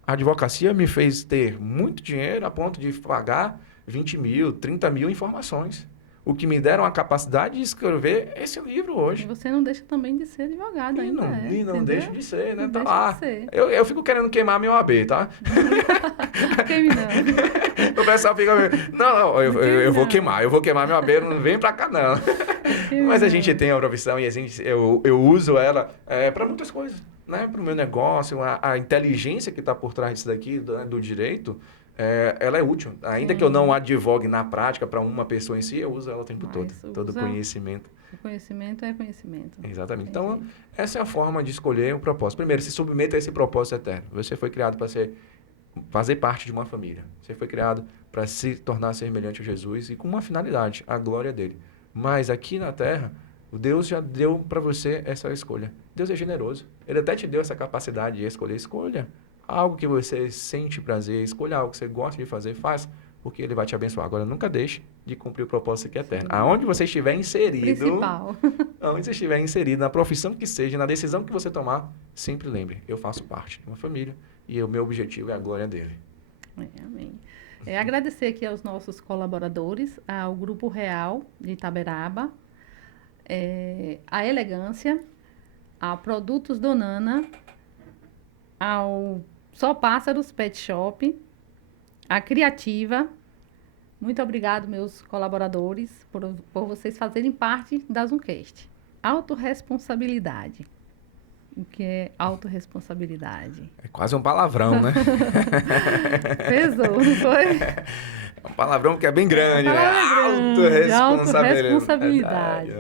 A advocacia me fez ter muito dinheiro a ponto de pagar 20 mil, 30 mil informações. O que me deram a capacidade de escrever esse livro E hoje. você não deixa também de ser advogado ainda. E não entendeu? deixa de ser, né? Não Tá deixa lá. de ser. Eu fico querendo queimar meu AB, tá? Queime não. O pessoal fica... Não, eu vou queimar meu AB, não vem pra cá, não. Mas a gente tem a profissão e eu uso ela para muitas coisas, né? Para o meu negócio, a inteligência que está por trás disso daqui, do direito, ela é útil. Ainda que eu não advogue na prática para uma pessoa em si, eu uso ela o tempo todo. Todo conhecimento. O conhecimento é conhecimento. Exatamente. Então, essa é a forma de escolher um propósito. Primeiro, se submeta a esse propósito eterno. Você foi criado para fazer parte de uma família. Você foi criado para se tornar semelhante a Jesus e com uma finalidade, a glória dele. Mas aqui na Terra, o Deus já deu para você essa escolha. Deus é generoso. Ele até te deu essa capacidade de escolher. Escolha algo que você sente prazer, escolha algo que você gosta de fazer, faz, porque ele vai te abençoar. Agora, nunca deixe de cumprir o propósito que é eterno. Aonde você estiver inserido, Principal. aonde você estiver inserido, na profissão que seja, na decisão que você tomar, sempre lembre, eu faço parte de uma família e o meu objetivo é a glória dele. Amém. Agradecer aqui aos nossos colaboradores, ao Grupo Real de Itaberaba, a Elegância, a Produtos Donana, ao Só Pássaros Pet Shop, a Criativa. Muito obrigado, meus colaboradores, por vocês fazerem parte da Zoomcast. Autorresponsabilidade. O que é autorresponsabilidade? É quase um palavrão, né? Pesou, não foi? É um palavrão que é bem grande, né? Autorresponsabilidade.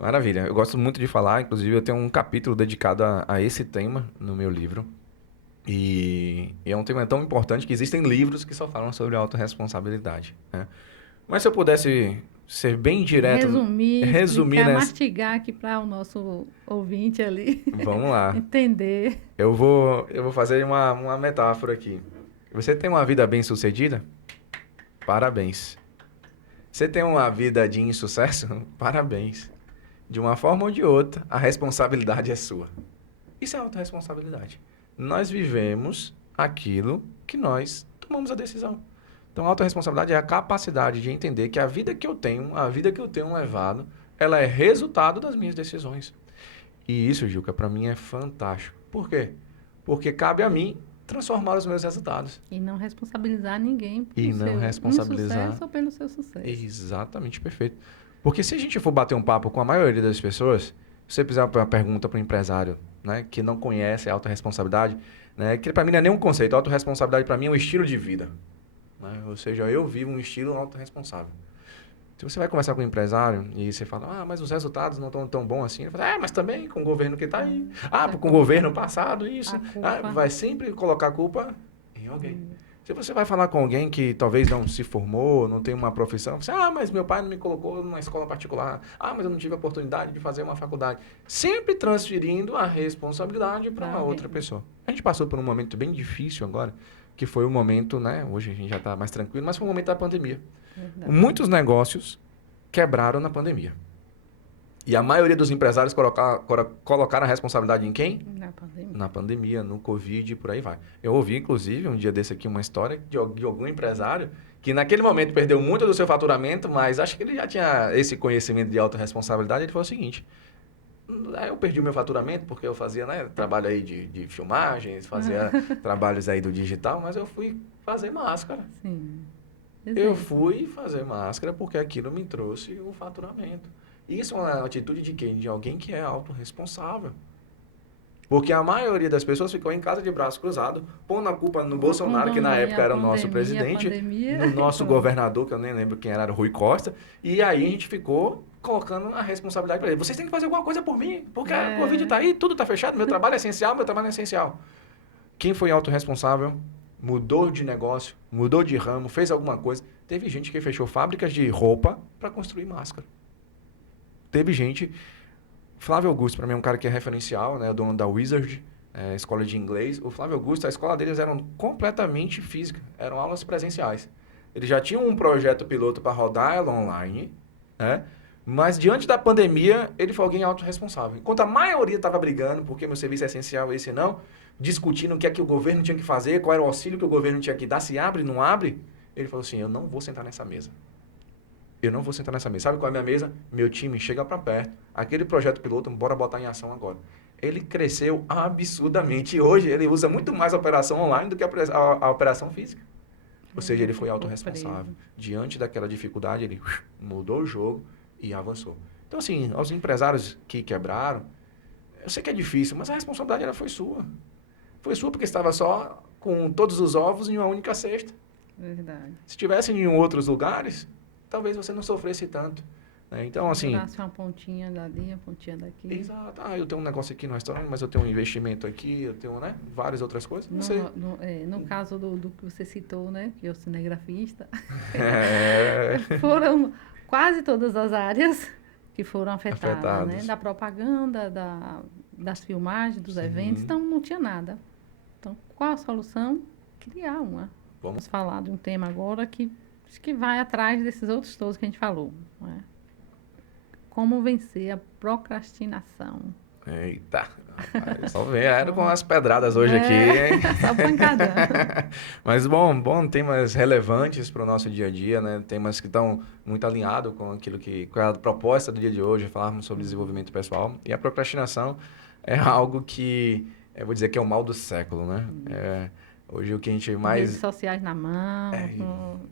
Maravilha. Eu gosto muito de falar, inclusive eu tenho um capítulo dedicado a esse tema no meu livro. E é um tema tão importante que existem livros que só falam sobre autorresponsabilidade, né? Mas se eu pudesse ser bem direto... Resumir, mastigar aqui para o nosso ouvinte ali. Vamos lá. Entender. Eu vou fazer uma metáfora aqui. Você tem uma vida bem-sucedida? Parabéns. Você tem uma vida de insucesso? Parabéns. de uma forma ou de outra, a responsabilidade é sua. Isso é autorresponsabilidade. Nós vivemos aquilo que nós tomamos a decisão. Então, a autorresponsabilidade é a capacidade de entender que a vida que eu tenho, a vida que eu tenho levado, ela é resultado das minhas decisões. E isso, Gilca, para mim é fantástico. Por quê? Porque cabe a mim transformar os meus resultados. E não responsabilizar ninguém E não responsabilizar. insucesso ou pelo seu sucesso. Exatamente, perfeito. Porque se a gente for bater um papo com a maioria das pessoas, se você fizer uma pergunta para um empresário, né, que não conhece a autorresponsabilidade, né, que para mim não é nem um conceito, a autorresponsabilidade para mim é um estilo de vida. Né? Ou seja, eu vivo um estilo autorresponsável. Se você vai conversar com um empresário e você fala, mas os resultados não estão tão bons assim, ele fala, mas também com o governo que está aí. Com o governo passado, isso. Vai sempre colocar a culpa em alguém. Se você vai falar com alguém que talvez não se formou, não tem uma profissão, você, mas meu pai não me colocou numa escola particular. Mas eu não tive a oportunidade de fazer uma faculdade. Sempre transferindo a responsabilidade para uma outra pessoa. A gente passou por um momento bem difícil agora, que foi o momento, né? Hoje a gente já está mais tranquilo, mas foi o momento da pandemia. Verdade. Muitos negócios quebraram na pandemia. E a maioria dos empresários colocaram a responsabilidade em quem? Na pandemia, no Covid e por aí vai. Eu ouvi, inclusive, um dia desse aqui, uma história de algum empresário que naquele momento perdeu muito do seu faturamento, mas acho que ele já tinha esse conhecimento de autorresponsabilidade. Ele falou o seguinte, eu perdi o meu faturamento porque eu fazia trabalho aí de filmagens, fazia trabalhos aí do digital, mas eu fui fazer máscara. Sim. Eu fui fazer máscara porque aquilo me trouxe o faturamento. Isso é uma atitude de quem? De alguém que é autorresponsável. Porque a maioria das pessoas ficou em casa de braço cruzado, pondo a culpa no Bolsonaro, que na época era o nosso presidente, no nosso governador, que eu nem lembro quem era o Rui Costa, e aí a gente ficou colocando a responsabilidade para ele. Vocês têm que fazer alguma coisa por mim, porque a Covid está aí, tudo está fechado, meu trabalho é essencial, meu trabalho é essencial. Quem foi autorresponsável, mudou de negócio, mudou de ramo, fez alguma coisa. Teve gente que fechou fábricas de roupa para construir máscara. Teve gente... Flávio Augusto, para mim, é um cara que é referencial, né? O dono da Wizard, escola de inglês. O Flávio Augusto, a escola deles era completamente física. Eram aulas presenciais. Eles já tinham um projeto piloto para rodar ela online, né? Mas, diante da pandemia, ele foi alguém autorresponsável. Enquanto a maioria estava brigando, porque meu serviço é essencial, esse não, discutindo o que é que o governo tinha que fazer, qual era o auxílio que o governo tinha que dar, se abre, não abre, ele falou assim, eu não vou sentar nessa mesa. Eu não vou sentar nessa mesa. Sabe qual é a minha mesa? Meu time chega para perto. Aquele projeto piloto, bora botar em ação agora. Ele cresceu absurdamente. E hoje ele usa muito mais a operação online do que a operação física. Ou seja, ele foi autorresponsável. Diante daquela dificuldade, ele mudou o jogo e avançou. Então, assim, aos empresários que quebraram, eu sei que é difícil, mas a responsabilidade ela foi sua. Foi sua porque estava só com todos os ovos em uma única cesta. Verdade. Se tivesse em outros lugares... talvez você não sofresse tanto. Né? Então, assim... uma pontinha dali, uma pontinha daqui. Exato. Eu tenho um negócio aqui no restaurante, mas eu tenho um investimento aqui, eu tenho, várias outras coisas. Não sei. No caso do que você citou, né? Que eu sou cinegrafista. É. Foram quase todas as áreas que foram afetadas. Né? Da propaganda, das filmagens, dos eventos. Então, não tinha nada. Então, qual a solução? Criar uma. Vamos falar de um tema agora que vai atrás desses outros todos que a gente falou. Não é? Como vencer a procrastinação. Eita, só vieram com as pedradas hoje aqui, hein? Só pancadão. Mas bom, temas relevantes para o nosso dia a dia, né? Temas que estão muito alinhados com aquilo com a proposta do dia de hoje, falarmos sobre desenvolvimento pessoal. E a procrastinação é algo que, eu vou dizer que é o mal do século, né? Hoje o que a gente mais... Redes sociais na mão.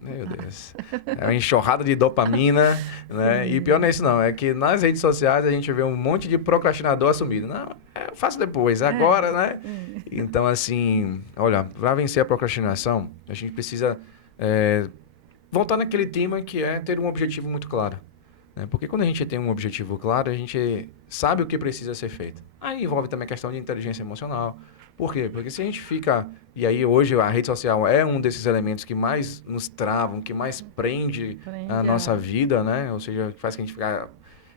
Meu Deus. É uma enxurrada de dopamina, né? E pior não é isso não, é que nas redes sociais a gente vê um monte de procrastinador assumido. Não, eu faço depois, agora, né? Então, assim, olha, para vencer a procrastinação, a gente precisa voltar naquele tema que é ter um objetivo muito claro. Né? Porque quando a gente tem um objetivo claro, a gente sabe o que precisa ser feito. Aí envolve também a questão de inteligência emocional. Por quê? Porque se a gente fica... E aí hoje a rede social é um desses elementos que mais nos travam, que mais prende a nossa vida, né? Ou seja, que faz que a gente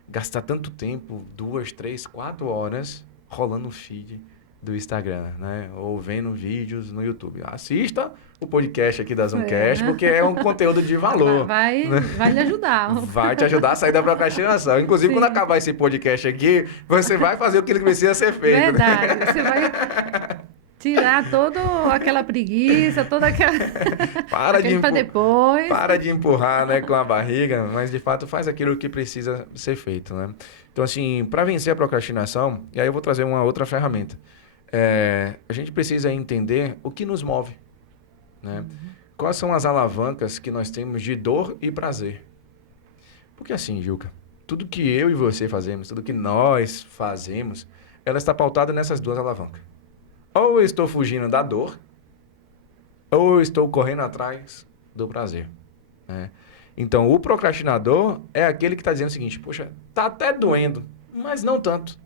gastar tanto tempo, 2, 3, 4 horas rolando o feed, do Instagram, né? Ou vendo vídeos no YouTube. Assista o podcast aqui da Zoomcast, porque é um conteúdo de valor. Vai lhe ajudar. Vai te ajudar a sair da procrastinação. Inclusive, quando acabar esse podcast aqui, você vai fazer o que precisa ser feito. Verdade. Né? Você vai tirar toda aquela preguiça, toda aquela... para depois. Para de empurrar, né, com a barriga, mas de fato faz aquilo que precisa ser feito, né? Então, assim, para vencer a procrastinação, e aí eu vou trazer uma outra ferramenta. A gente precisa entender o que nos move, né? Uhum. Quais são as alavancas que nós temos de dor e prazer? Porque assim, Juca, tudo que eu e você fazemos, tudo que nós fazemos, ela está pautada nessas duas alavancas. Ou eu estou fugindo da dor, ou eu estou correndo atrás do prazer, né? Então, o procrastinador é aquele que está dizendo o seguinte, poxa, tá até doendo, mas não tanto.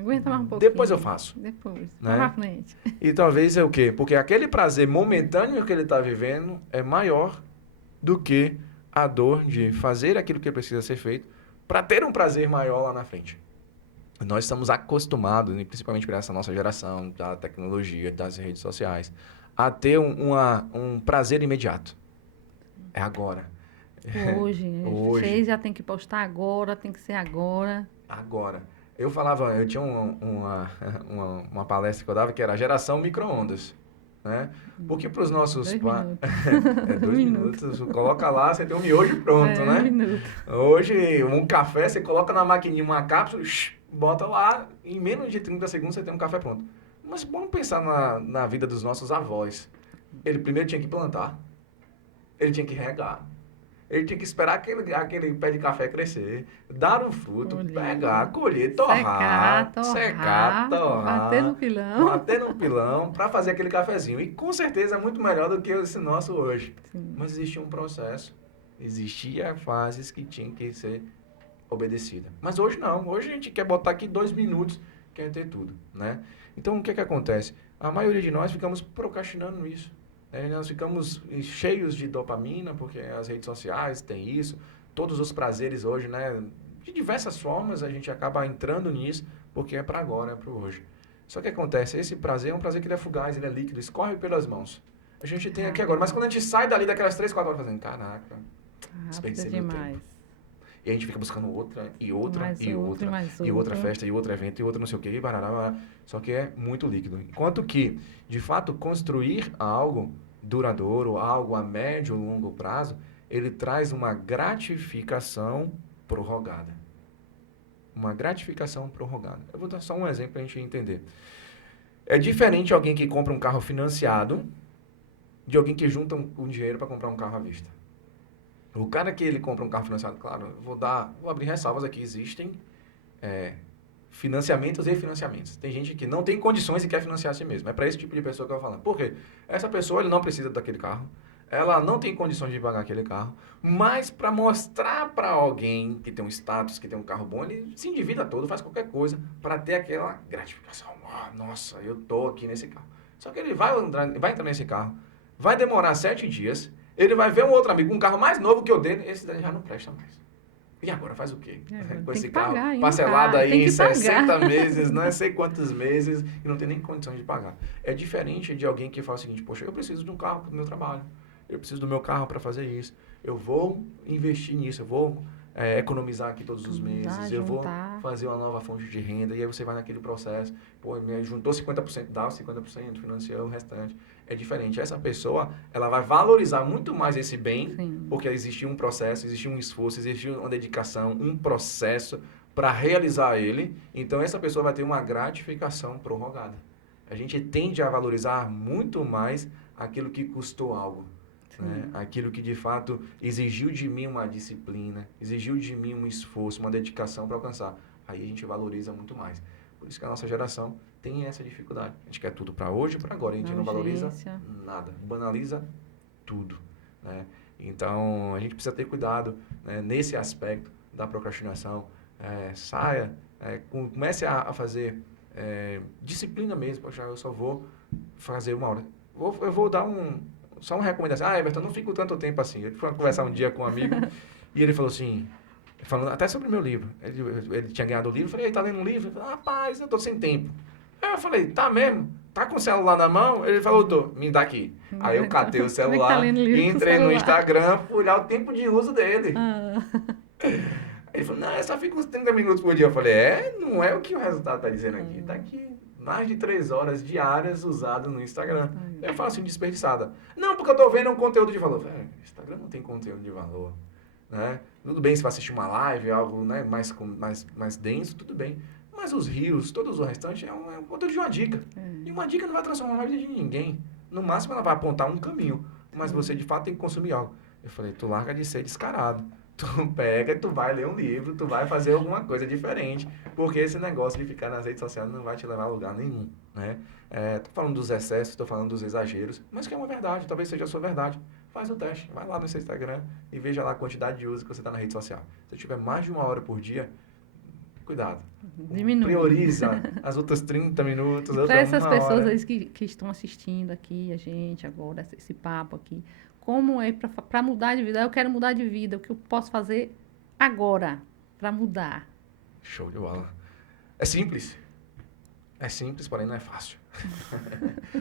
Aguenta mais um pouquinho. Depois eu faço. Depois, né? pra frente. E talvez é o quê? Porque aquele prazer momentâneo que ele está vivendo é maior do que a dor de fazer aquilo que precisa ser feito para ter um prazer maior lá na frente. Nós estamos acostumados, principalmente por essa nossa geração, da tecnologia, das redes sociais, a ter um prazer imediato. É agora. Hoje. Fez, já tem que postar agora, tem que ser agora. Agora. Eu tinha uma palestra que eu dava que era a geração micro-ondas, né? Porque para os nossos... 2 minutos. Coloca lá, você tem um miojo pronto, né? 1 minuto. Hoje, um café, você coloca na maquininha uma cápsula, bota lá, em menos de 30 segundos você tem um café pronto. Mas vamos pensar na vida dos nossos avós. Ele primeiro tinha que plantar, ele tinha que regar, ele tinha que esperar aquele pé de café crescer, dar um fruto, pegar, colher, torrar, secar, bater no pilão para fazer aquele cafezinho. E com certeza é muito melhor do que esse nosso hoje. Sim. Mas existia um processo, existia fases que tinham que ser obedecidas. Mas hoje não, hoje a gente quer botar aqui 2 minutos, quer ter tudo, né? Então o que acontece? A maioria de nós ficamos procrastinando isso. Nós ficamos cheios de dopamina, porque as redes sociais têm isso, todos os prazeres hoje, né? De diversas formas a gente acaba entrando nisso, porque é para agora, é para hoje. Só que acontece, esse prazer é um prazer que ele é fugaz, ele é líquido, escorre pelas mãos. A gente tem aqui agora, mas quando a gente sai dali daquelas 3, 4 horas fazendo, caraca, desperdicei meu tempo. E a gente fica buscando outra, e outra, e outra, e outra festa, e outro evento, e outra não sei o quê, e barará. Só que é muito líquido. Enquanto que, de fato, construir algo duradouro, algo a médio ou longo prazo, ele traz uma gratificação prorrogada. Uma gratificação prorrogada. Eu vou dar só um exemplo para a gente entender. É diferente alguém que compra um carro financiado de alguém que junta um dinheiro para comprar um carro à vista. O cara que ele compra um carro financiado, claro, vou abrir ressalvas aqui, existem financiamentos e financiamentos. Tem gente que não tem condições e quer financiar a si mesmo. É para esse tipo de pessoa que eu vou falar. Por quê? Essa pessoa ele não precisa daquele carro, ela não tem condições de pagar aquele carro, mas para mostrar para alguém que tem um status, que tem um carro bom, ele se endivida todo, faz qualquer coisa para ter aquela gratificação. Nossa, eu tô aqui nesse carro. Só que ele vai entrar nesse carro, vai demorar 7 dias, ele vai ver um outro amigo com um carro mais novo que o dele, esse daí já não presta mais. E agora faz o quê? Com esse carro parcelado aí em 60 meses, não sei quantos meses, e não tem nem condições de pagar. É diferente de alguém que fala o seguinte, poxa, eu preciso de um carro para o meu trabalho, eu preciso do meu carro para fazer isso, eu vou investir nisso, eu vou economizar aqui todos os meses, eu vou fazer uma nova fonte de renda, e aí você vai naquele processo, pô, me juntou 50%, dá 50%, financiou o restante. É diferente. Essa pessoa, ela vai valorizar muito mais esse bem, sim, porque existe um processo, existe um esforço, existe uma dedicação, um processo para realizar ele. Então, essa pessoa vai ter uma gratificação prorrogada. A gente tende a valorizar muito mais aquilo que custou algo. Né? Aquilo que, de fato, exigiu de mim uma disciplina, exigiu de mim um esforço, uma dedicação para alcançar. Aí a gente valoriza muito mais. Por isso que a nossa geração tem essa dificuldade. A gente quer tudo para hoje e para agora. A gente não valoriza nada. Banaliza tudo. Né? Então, a gente precisa ter cuidado, né, nesse aspecto da procrastinação. Comece a fazer disciplina mesmo. Poxa, eu só vou fazer 1 hora. Eu vou dar só uma recomendação. Everton, não fico tanto tempo assim. Eu fui conversar um dia com um amigo e ele falou assim, falando até sobre o meu livro. Ele tinha ganhado o livro. Eu falei, tá lendo um livro? Ele falou, rapaz, eu tô sem tempo. Aí eu falei, tá mesmo? Tá com o celular na mão? Ele falou, tô, me dá aqui. Aí eu catei o Como é que tá celular lendo livro e com o entrei no celular? Instagram pra olhar o tempo de uso dele. Ah, Ele falou, não, eu só fico uns 30 minutos por dia. Eu falei, não é o que o resultado tá dizendo aqui. Tá aqui, mais de 3 horas diárias usadas no Instagram. Eu falo assim, desperdiçada. Não, porque eu tô vendo um conteúdo de valor. Velho, Instagram não tem conteúdo de valor. Né? Tudo bem se vai assistir uma live, algo, né, mais denso, tudo bem. Mas os rios, todos o restante é um conteúdo de uma dica. E uma dica não vai transformar a vida de ninguém. No máximo ela vai apontar um caminho. Mas você de fato tem que consumir algo. Eu falei, tu larga de ser descarado. Tu pega e tu vai ler um livro, tu vai fazer alguma coisa diferente. Porque esse negócio de ficar nas redes sociais não vai te levar a lugar nenhum. Né? Tô falando dos excessos, tô falando dos exageros. Mas que é uma verdade, talvez seja a sua verdade. Faz o teste, vai lá no seu Instagram e veja lá a quantidade de uso que você está na rede social. Se tiver mais de 1 hora por dia, cuidado. diminui. Prioriza as outras 30 minutos, Para essas pessoas hora. aí que estão assistindo aqui, a gente agora, esse papo aqui, como é para mudar de vida? Eu quero mudar de vida, o que eu posso fazer agora para mudar? Show de bola. É simples. É simples, porém não é fácil.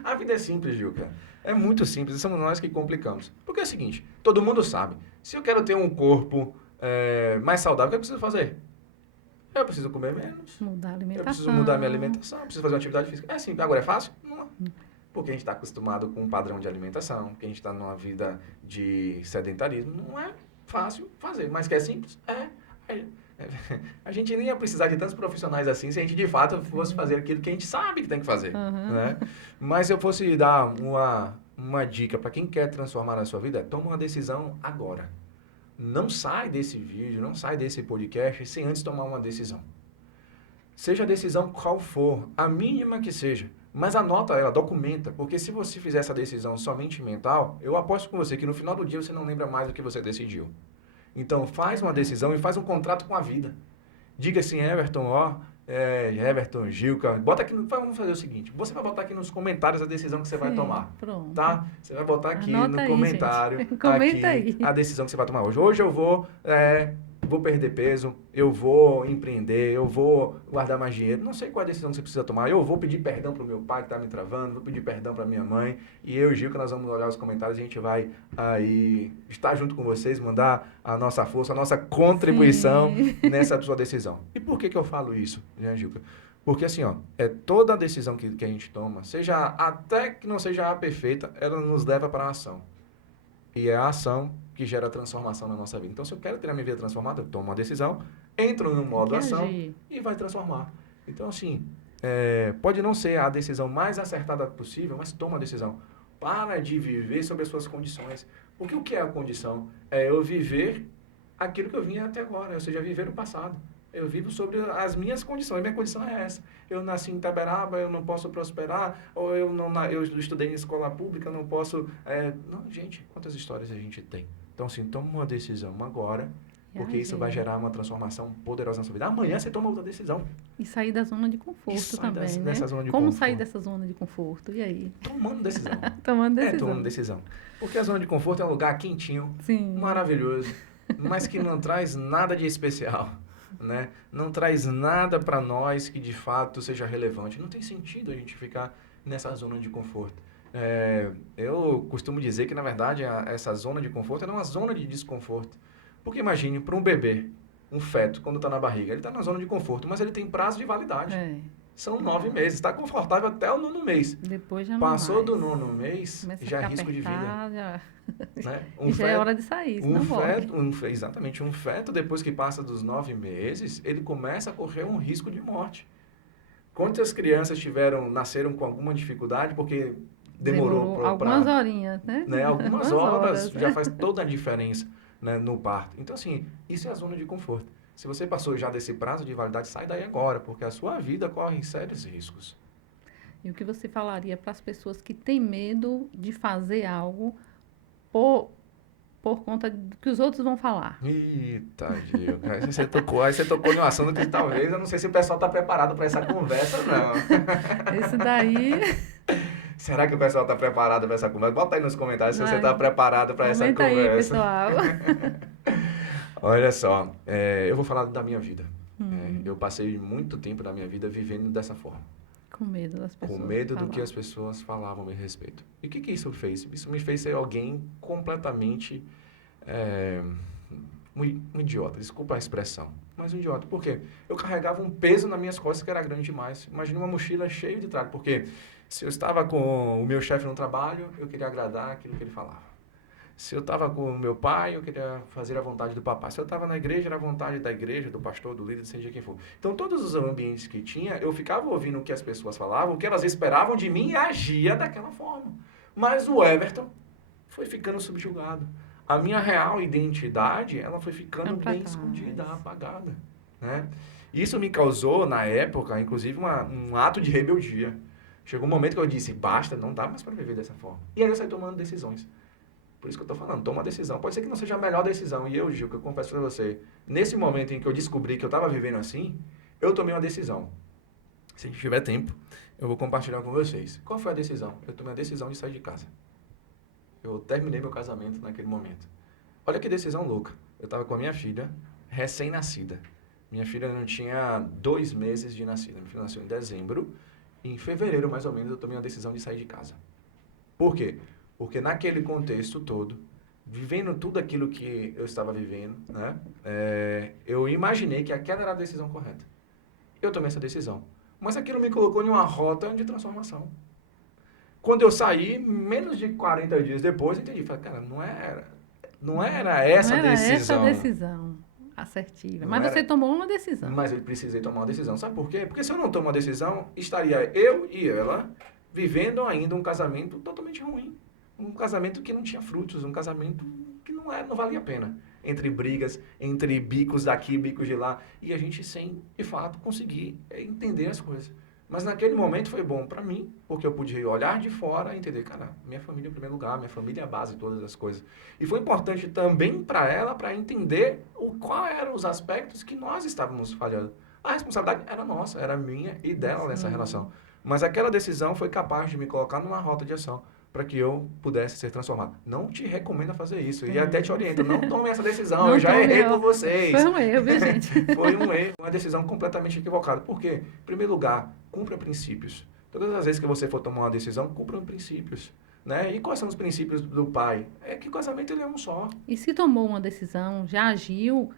A vida é simples, Gilca. É muito simples, e somos nós que complicamos. Porque é o seguinte, todo mundo sabe, se eu quero ter um corpo mais saudável, o que eu preciso fazer? Eu preciso comer menos. Mudar a alimentação. Eu preciso mudar minha alimentação, eu preciso fazer uma atividade física. É simples. Agora é fácil? Não. Porque a gente está acostumado com um padrão de alimentação, porque a gente está numa vida de sedentarismo. Não é fácil fazer, mas que é simples? A gente nem ia precisar de tantos profissionais assim se a gente de fato fosse fazer aquilo que a gente sabe que tem que fazer. Né? Mas se eu fosse dar uma dica para quem quer transformar a sua vida, toma uma decisão agora. Não sai desse vídeo, não sai desse podcast sem antes tomar uma decisão. Seja a decisão qual for, a mínima que seja, mas anota ela, documenta, porque se você fizer essa decisão somente mental, eu aposto com você que no final do dia você não lembra mais do que você decidiu. Então faz uma decisão e faz um contrato com a vida. Diga assim, Everton, Gilca, bota aqui, vamos fazer o seguinte, você vai botar aqui nos comentários a decisão que você vai tomar. Pronto. Tá? Você vai botar aqui Anota no aí, comentário gente. Comenta aí. a decisão que você vai tomar hoje. Hoje eu vou perder peso, eu vou empreender, eu vou guardar mais dinheiro. Não sei qual é a decisão que você precisa tomar. Eu vou pedir perdão pro meu pai que tá me travando, vou pedir perdão pra minha mãe. E eu e o Gil, que nós vamos olhar os comentários, a gente vai aí estar junto com vocês, mandar a nossa força, a nossa contribuição nessa sua decisão. E por que eu falo isso, né, Gilca? Porque assim, toda a decisão que a gente toma, seja até que não seja a perfeita, ela nos leva para a ação. E é a ação que gera transformação na nossa vida. Então, se eu quero ter a minha vida transformada, eu tomo uma decisão, entro no modo ação e vai transformar. Então, assim, pode não ser a decisão mais acertada possível, mas toma a decisão. Para de viver sobre as suas condições. Porque o que é a condição? É eu viver aquilo que eu vinha até agora, ou seja, viver o passado. Eu vivo sobre as minhas condições. Minha condição é essa. Eu nasci em Itaberaba, eu não posso prosperar. Ou eu estudei em escola pública, eu não posso... Não, gente, quantas histórias a gente tem? Então, assim, toma uma decisão agora, porque isso vai gerar uma transformação poderosa na sua vida. Amanhã você toma outra decisão. E sair da zona de conforto também, né? Dessa zona de Como conforto. sair dessa zona de conforto? E aí? Tomando decisão. Tomando decisão. Porque a zona de conforto é um lugar quentinho, Sim. maravilhoso, mas que não traz nada de especial. Né? Não traz nada para nós que de fato seja relevante. Não tem sentido a gente ficar nessa zona de conforto. Eu costumo dizer que, na verdade, essa zona de conforto é uma zona de desconforto. Porque imagine, para um bebê, um feto, quando está na barriga, ele está na zona de conforto, mas ele tem prazo de validade. São 9 meses, está confortável até o 9º mês. Depois já não Passou mais. do 9º mês, já é risco de vida. Né? Já é hora de sair, Exatamente. Um feto, depois que passa dos 9 meses, ele começa a correr um risco de morte. Quantas crianças nasceram com alguma dificuldade porque demorou algumas horinhas, né? Algumas horas já faz toda a diferença, né, no parto. Então, assim, isso é a zona de conforto. Se você passou já desse prazo de validade, sai daí agora, porque a sua vida corre sérios riscos. E o que você falaria para as pessoas que têm medo de fazer algo por conta do que os outros vão falar? Eita, Gil, aí você tocou em um assunto que talvez, eu não sei se o pessoal está preparado para essa conversa, não. Esse daí... Será que o pessoal está preparado para essa conversa? Bota aí nos comentários se você está preparado para essa conversa. Comenta aí, pessoal. Olha só, eu vou falar da minha vida. Eu passei muito tempo da minha vida vivendo dessa forma. Com medo das Com pessoas medo do falar. que as pessoas falavam a meu respeito. E o que isso fez? Isso me fez ser alguém completamente é, um idiota. Desculpa a expressão, mas um idiota. Por quê? Eu carregava um peso nas minhas costas que era grande demais. Imagina uma mochila cheia de trago. Porque se eu estava com o meu chefe no trabalho, eu queria agradar aquilo que ele falava. Se eu estava com o meu pai, eu queria fazer a vontade do papai. Se eu estava na igreja, era a vontade da igreja, do pastor, do líder, seja quem for. Então, todos os ambientes que tinha, eu ficava ouvindo o que as pessoas falavam, o que elas esperavam de mim e agia daquela forma. Mas o Everton foi ficando subjugado. A minha real identidade, ela foi ficando Pra bem trás. escondida, apagada. Né? Isso me causou, na época, inclusive, um ato de rebeldia. Chegou um momento que eu disse, basta, não dá mais para viver dessa forma. E aí eu saí tomando decisões. Por isso que eu estou falando, toma uma decisão. Pode ser que não seja a melhor decisão. E eu, Gil, que eu confesso para você, nesse momento em que eu descobri que eu estava vivendo assim, eu tomei uma decisão. Se a gente tiver tempo, eu vou compartilhar com vocês. Qual foi a decisão? Eu tomei a decisão de sair de casa. Eu terminei meu casamento naquele momento. Olha que decisão louca. Eu estava com a minha filha, recém-nascida. Minha filha não tinha 2 meses de nascida. Minha filha nasceu em dezembro. E em fevereiro, mais ou menos, eu tomei a decisão de sair de casa. Por quê? Porque naquele contexto todo, vivendo tudo aquilo que eu estava vivendo, né, eu imaginei que aquela era a decisão correta. Eu tomei essa decisão. Mas aquilo me colocou em uma rota de transformação. Quando eu saí, menos de 40 dias depois, eu entendi. Falei, cara, não era essa Não era essa a decisão. decisão assertiva. Não Mas era, você tomou uma decisão. mas eu precisei tomar uma decisão. Sabe por quê? Porque se eu não tomo uma decisão, estaria eu e ela vivendo ainda um casamento totalmente ruim. Um casamento que não tinha frutos, um casamento que não valia a pena. Entre brigas, entre bicos daqui, bicos de lá, e a gente sem, de fato, conseguir entender as coisas. Mas naquele momento foi bom para mim, porque eu pude olhar de fora e entender, cara, minha família em primeiro lugar, minha família é a base de todas as coisas. E foi importante também para ela, para entender qual eram os aspectos que nós estávamos falhando. A responsabilidade era nossa, era minha e dela nessa relação. Mas aquela decisão foi capaz de me colocar numa rota de ação para que eu pudesse ser transformado. Não te recomendo fazer isso. E até te oriento, não tome essa decisão. Não Eu já tome, errei ó. com vocês. Foi um erro, viu, gente? Foi um erro, uma decisão completamente equivocada. Por quê? Em primeiro lugar, cumpra princípios. Todas as vezes que você for tomar uma decisão, cumpra princípios. Né? E quais são os princípios do pai? É que o casamento ele é um só. E se tomou uma decisão, já agiu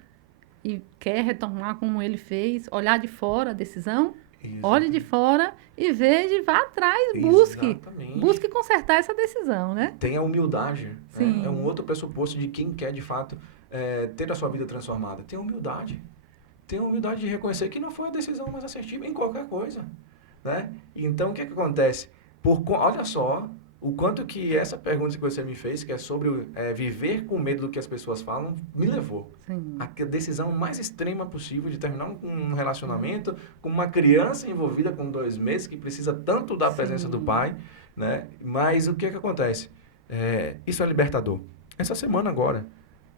e quer retornar como ele fez, olhar de fora a decisão, olhe de fora e veja, vá atrás, busque. Exatamente. Busque consertar essa decisão, né? Tenha humildade. Sim. Né? É um outro pressuposto de quem quer, de fato, ter a sua vida transformada. Tenha humildade. Tenha humildade de reconhecer que não foi a decisão mais assertiva em qualquer coisa. Né? Então, o que acontece? Olha só o quanto que essa pergunta que você me fez, que é sobre viver com medo do que as pessoas falam, me levou. Sim. A decisão mais extrema possível de terminar um relacionamento com uma criança envolvida com 2 meses, que precisa tanto da presença do pai, né? Mas o que acontece? Isso é libertador. Essa semana agora,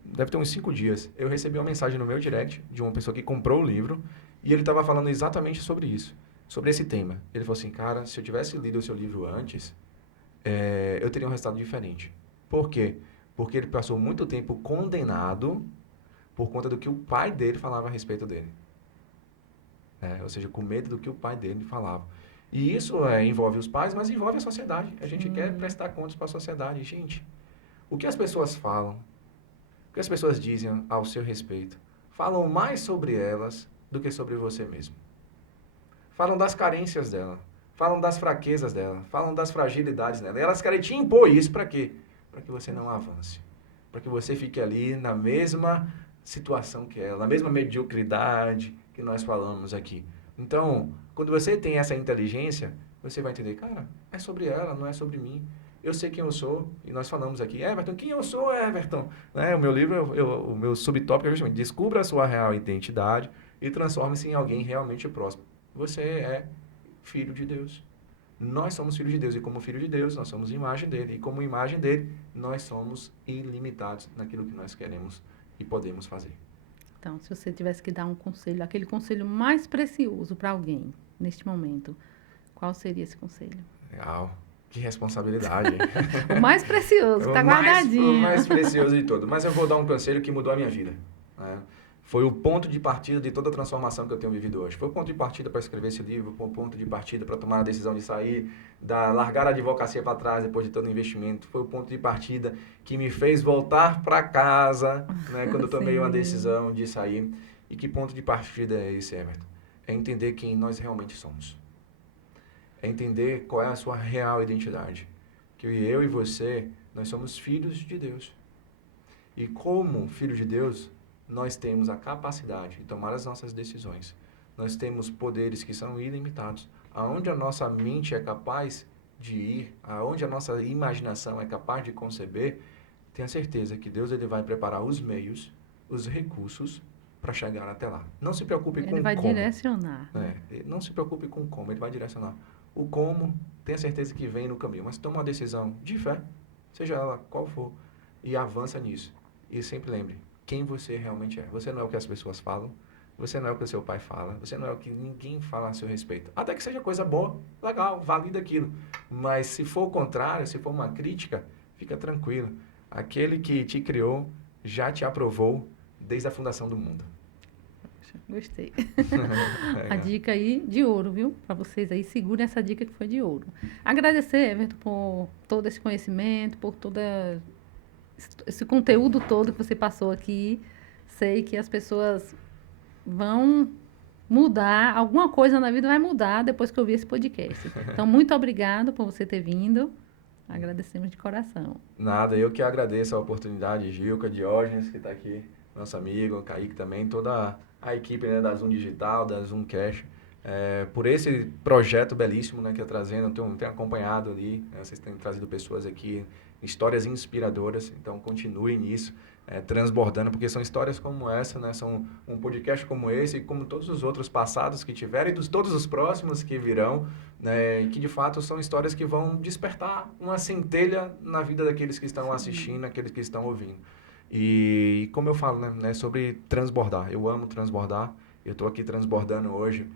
deve ter uns 5 dias, eu recebi uma mensagem no meu direct de uma pessoa que comprou o livro e ele estava falando exatamente sobre isso, sobre esse tema. Ele falou assim, cara, se eu tivesse lido o seu livro antes, eu teria um resultado diferente. Por quê? Porque ele passou muito tempo condenado por conta do que o pai dele falava a respeito dele. Ou seja, com medo do que o pai dele falava. E isso envolve os pais, mas envolve a sociedade. A gente quer prestar contas para a sociedade. Gente, o que as pessoas falam, o que as pessoas dizem ao seu respeito, falam mais sobre elas do que sobre você mesmo. Falam das carências dela, falam das fraquezas dela, falam das fragilidades dela. E elas querem te impor isso para quê? Para que você não avance. Para que você fique ali na mesma situação que ela, na mesma mediocridade que nós falamos aqui. Então, quando você tem essa inteligência, você vai entender, cara, é sobre ela, não é sobre mim. Eu sei quem eu sou, e nós falamos aqui, Everton, quem eu sou, Everton? Né? O meu livro, o meu subtópico é justamente, descubra a sua real identidade e transforme-se em alguém realmente próximo. Você é filho de Deus. Nós somos filhos de Deus, e como filho de Deus, nós somos imagem dele, e como imagem dele, nós somos ilimitados naquilo que nós queremos e podemos fazer. Então, se você tivesse que dar um conselho, aquele conselho mais precioso para alguém neste momento, qual seria esse conselho? Legal. Que responsabilidade. O mais precioso, está guardadinho. O mais precioso de todo. Mas eu vou dar um conselho que mudou a minha vida. Né? Foi o ponto de partida de toda a transformação que eu tenho vivido hoje. Foi o ponto de partida para escrever esse livro, foi o ponto de partida para tomar a decisão de sair, largar a advocacia para trás depois de todo o investimento. Foi o ponto de partida que me fez voltar para casa, né, quando eu tomei uma decisão de sair. E que ponto de partida é esse, Everton? É entender quem nós realmente somos. É entender qual é a sua real identidade. Que eu e você, nós somos filhos de Deus. E como filho de Deus, nós temos a capacidade de tomar as nossas decisões. Nós temos poderes que são ilimitados. Aonde a nossa mente é capaz de ir, aonde a nossa imaginação é capaz de conceber, tenha certeza que Deus ele vai preparar os meios, os recursos para chegar até lá. Não se preocupe com Ele vai como. direcionar. Né? Não se preocupe com como, ele vai direcionar. O como, tenha certeza que vem no caminho. Mas toma uma decisão de fé, seja ela qual for, e avança nisso. E sempre lembre, quem você realmente é. Você não é o que as pessoas falam, você não é o que o seu pai fala, você não é o que ninguém fala a seu respeito. Até que seja coisa boa, legal, valida aquilo. Mas se for o contrário, se for uma crítica, fica tranquilo. Aquele que te criou já te aprovou desde a fundação do mundo. Gostei. A dica aí de ouro, viu? Para vocês aí, segurem essa dica que foi de ouro. Agradecer, Everton, por todo esse conhecimento, por todo esse conteúdo todo que você passou aqui. Sei que as pessoas vão mudar, alguma coisa na vida vai mudar depois que eu ouvir esse podcast. Então, muito obrigado por você ter vindo. Agradecemos de coração. Nada, eu que agradeço a oportunidade, Gilca, Diógenes, que está aqui, nosso amigo, Kaique também, toda a equipe, né, da Zoom Digital, da Zoom Cash, por esse projeto belíssimo, né, que eu trazendo, tenho acompanhado ali, né, vocês têm trazido pessoas aqui, histórias inspiradoras, então continuem nisso, transbordando, porque são histórias como essa, né, são um podcast como esse, e como todos os outros passados que tiveram, e todos os próximos que virão, né, e que de fato são histórias que vão despertar uma centelha na vida daqueles que estão assistindo, aqueles que estão ouvindo. E como eu falo, né, sobre transbordar. Eu amo transbordar. Eu estou aqui transbordando hoje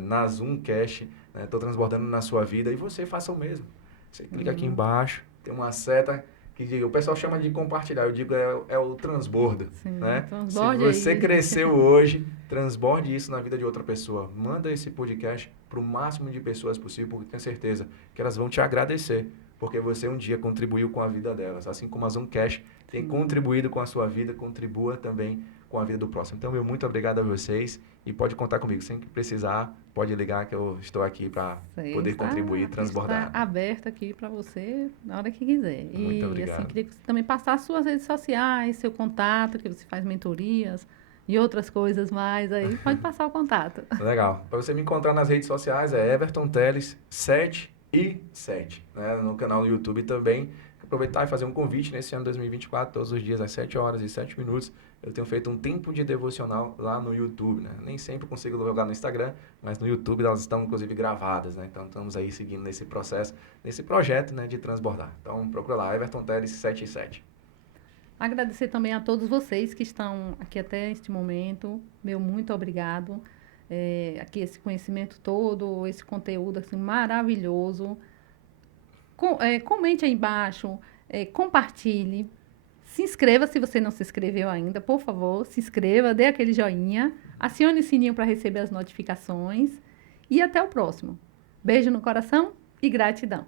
na Zoom Cash. Estou transbordando na sua vida. E você faça o mesmo. Você clica aqui embaixo. Tem uma seta que o pessoal chama de compartilhar. Eu digo é o transbordo. Sim, né? transborde. Se você cresceu hoje, transborde isso na vida de outra pessoa. Manda esse podcast para o máximo de pessoas possível. Porque tenho certeza que elas vão te agradecer. Porque você um dia contribuiu com a vida delas. Assim como a Zoom Cash tem contribuído com a sua vida, contribua também com a vida do próximo. Então, muito obrigado a vocês e pode contar comigo. Sempre que precisar, pode ligar que eu estou aqui para poder contribuir e transbordar. Está aberto aqui para você na hora que quiser. Muito obrigado. Assim, queria que você também passasse suas redes sociais, seu contato, que você faz mentorias e outras coisas mais aí. Pode passar o contato. Legal. Para você me encontrar nas redes sociais é Everton Teles 7 e 7, né? No canal do YouTube também. Aproveitar e fazer um convite nesse ano 2024, todos os dias às 7 horas e 7 minutos. Eu tenho feito um tempo de devocional lá no YouTube, né? Nem sempre consigo jogar no Instagram, mas no YouTube elas estão inclusive gravadas, né? Então estamos aí seguindo nesse processo, nesse projeto, né, de transbordar. Então procura lá, Everton Teles 7 e 7. Agradecer também a todos vocês que estão aqui até este momento. Meu muito obrigado. Aqui esse conhecimento todo, esse conteúdo assim, maravilhoso. Comente aí embaixo, compartilhe, se inscreva se você não se inscreveu ainda, por favor, se inscreva, dê aquele joinha, acione o sininho para receber as notificações e até o próximo. Beijo no coração e gratidão.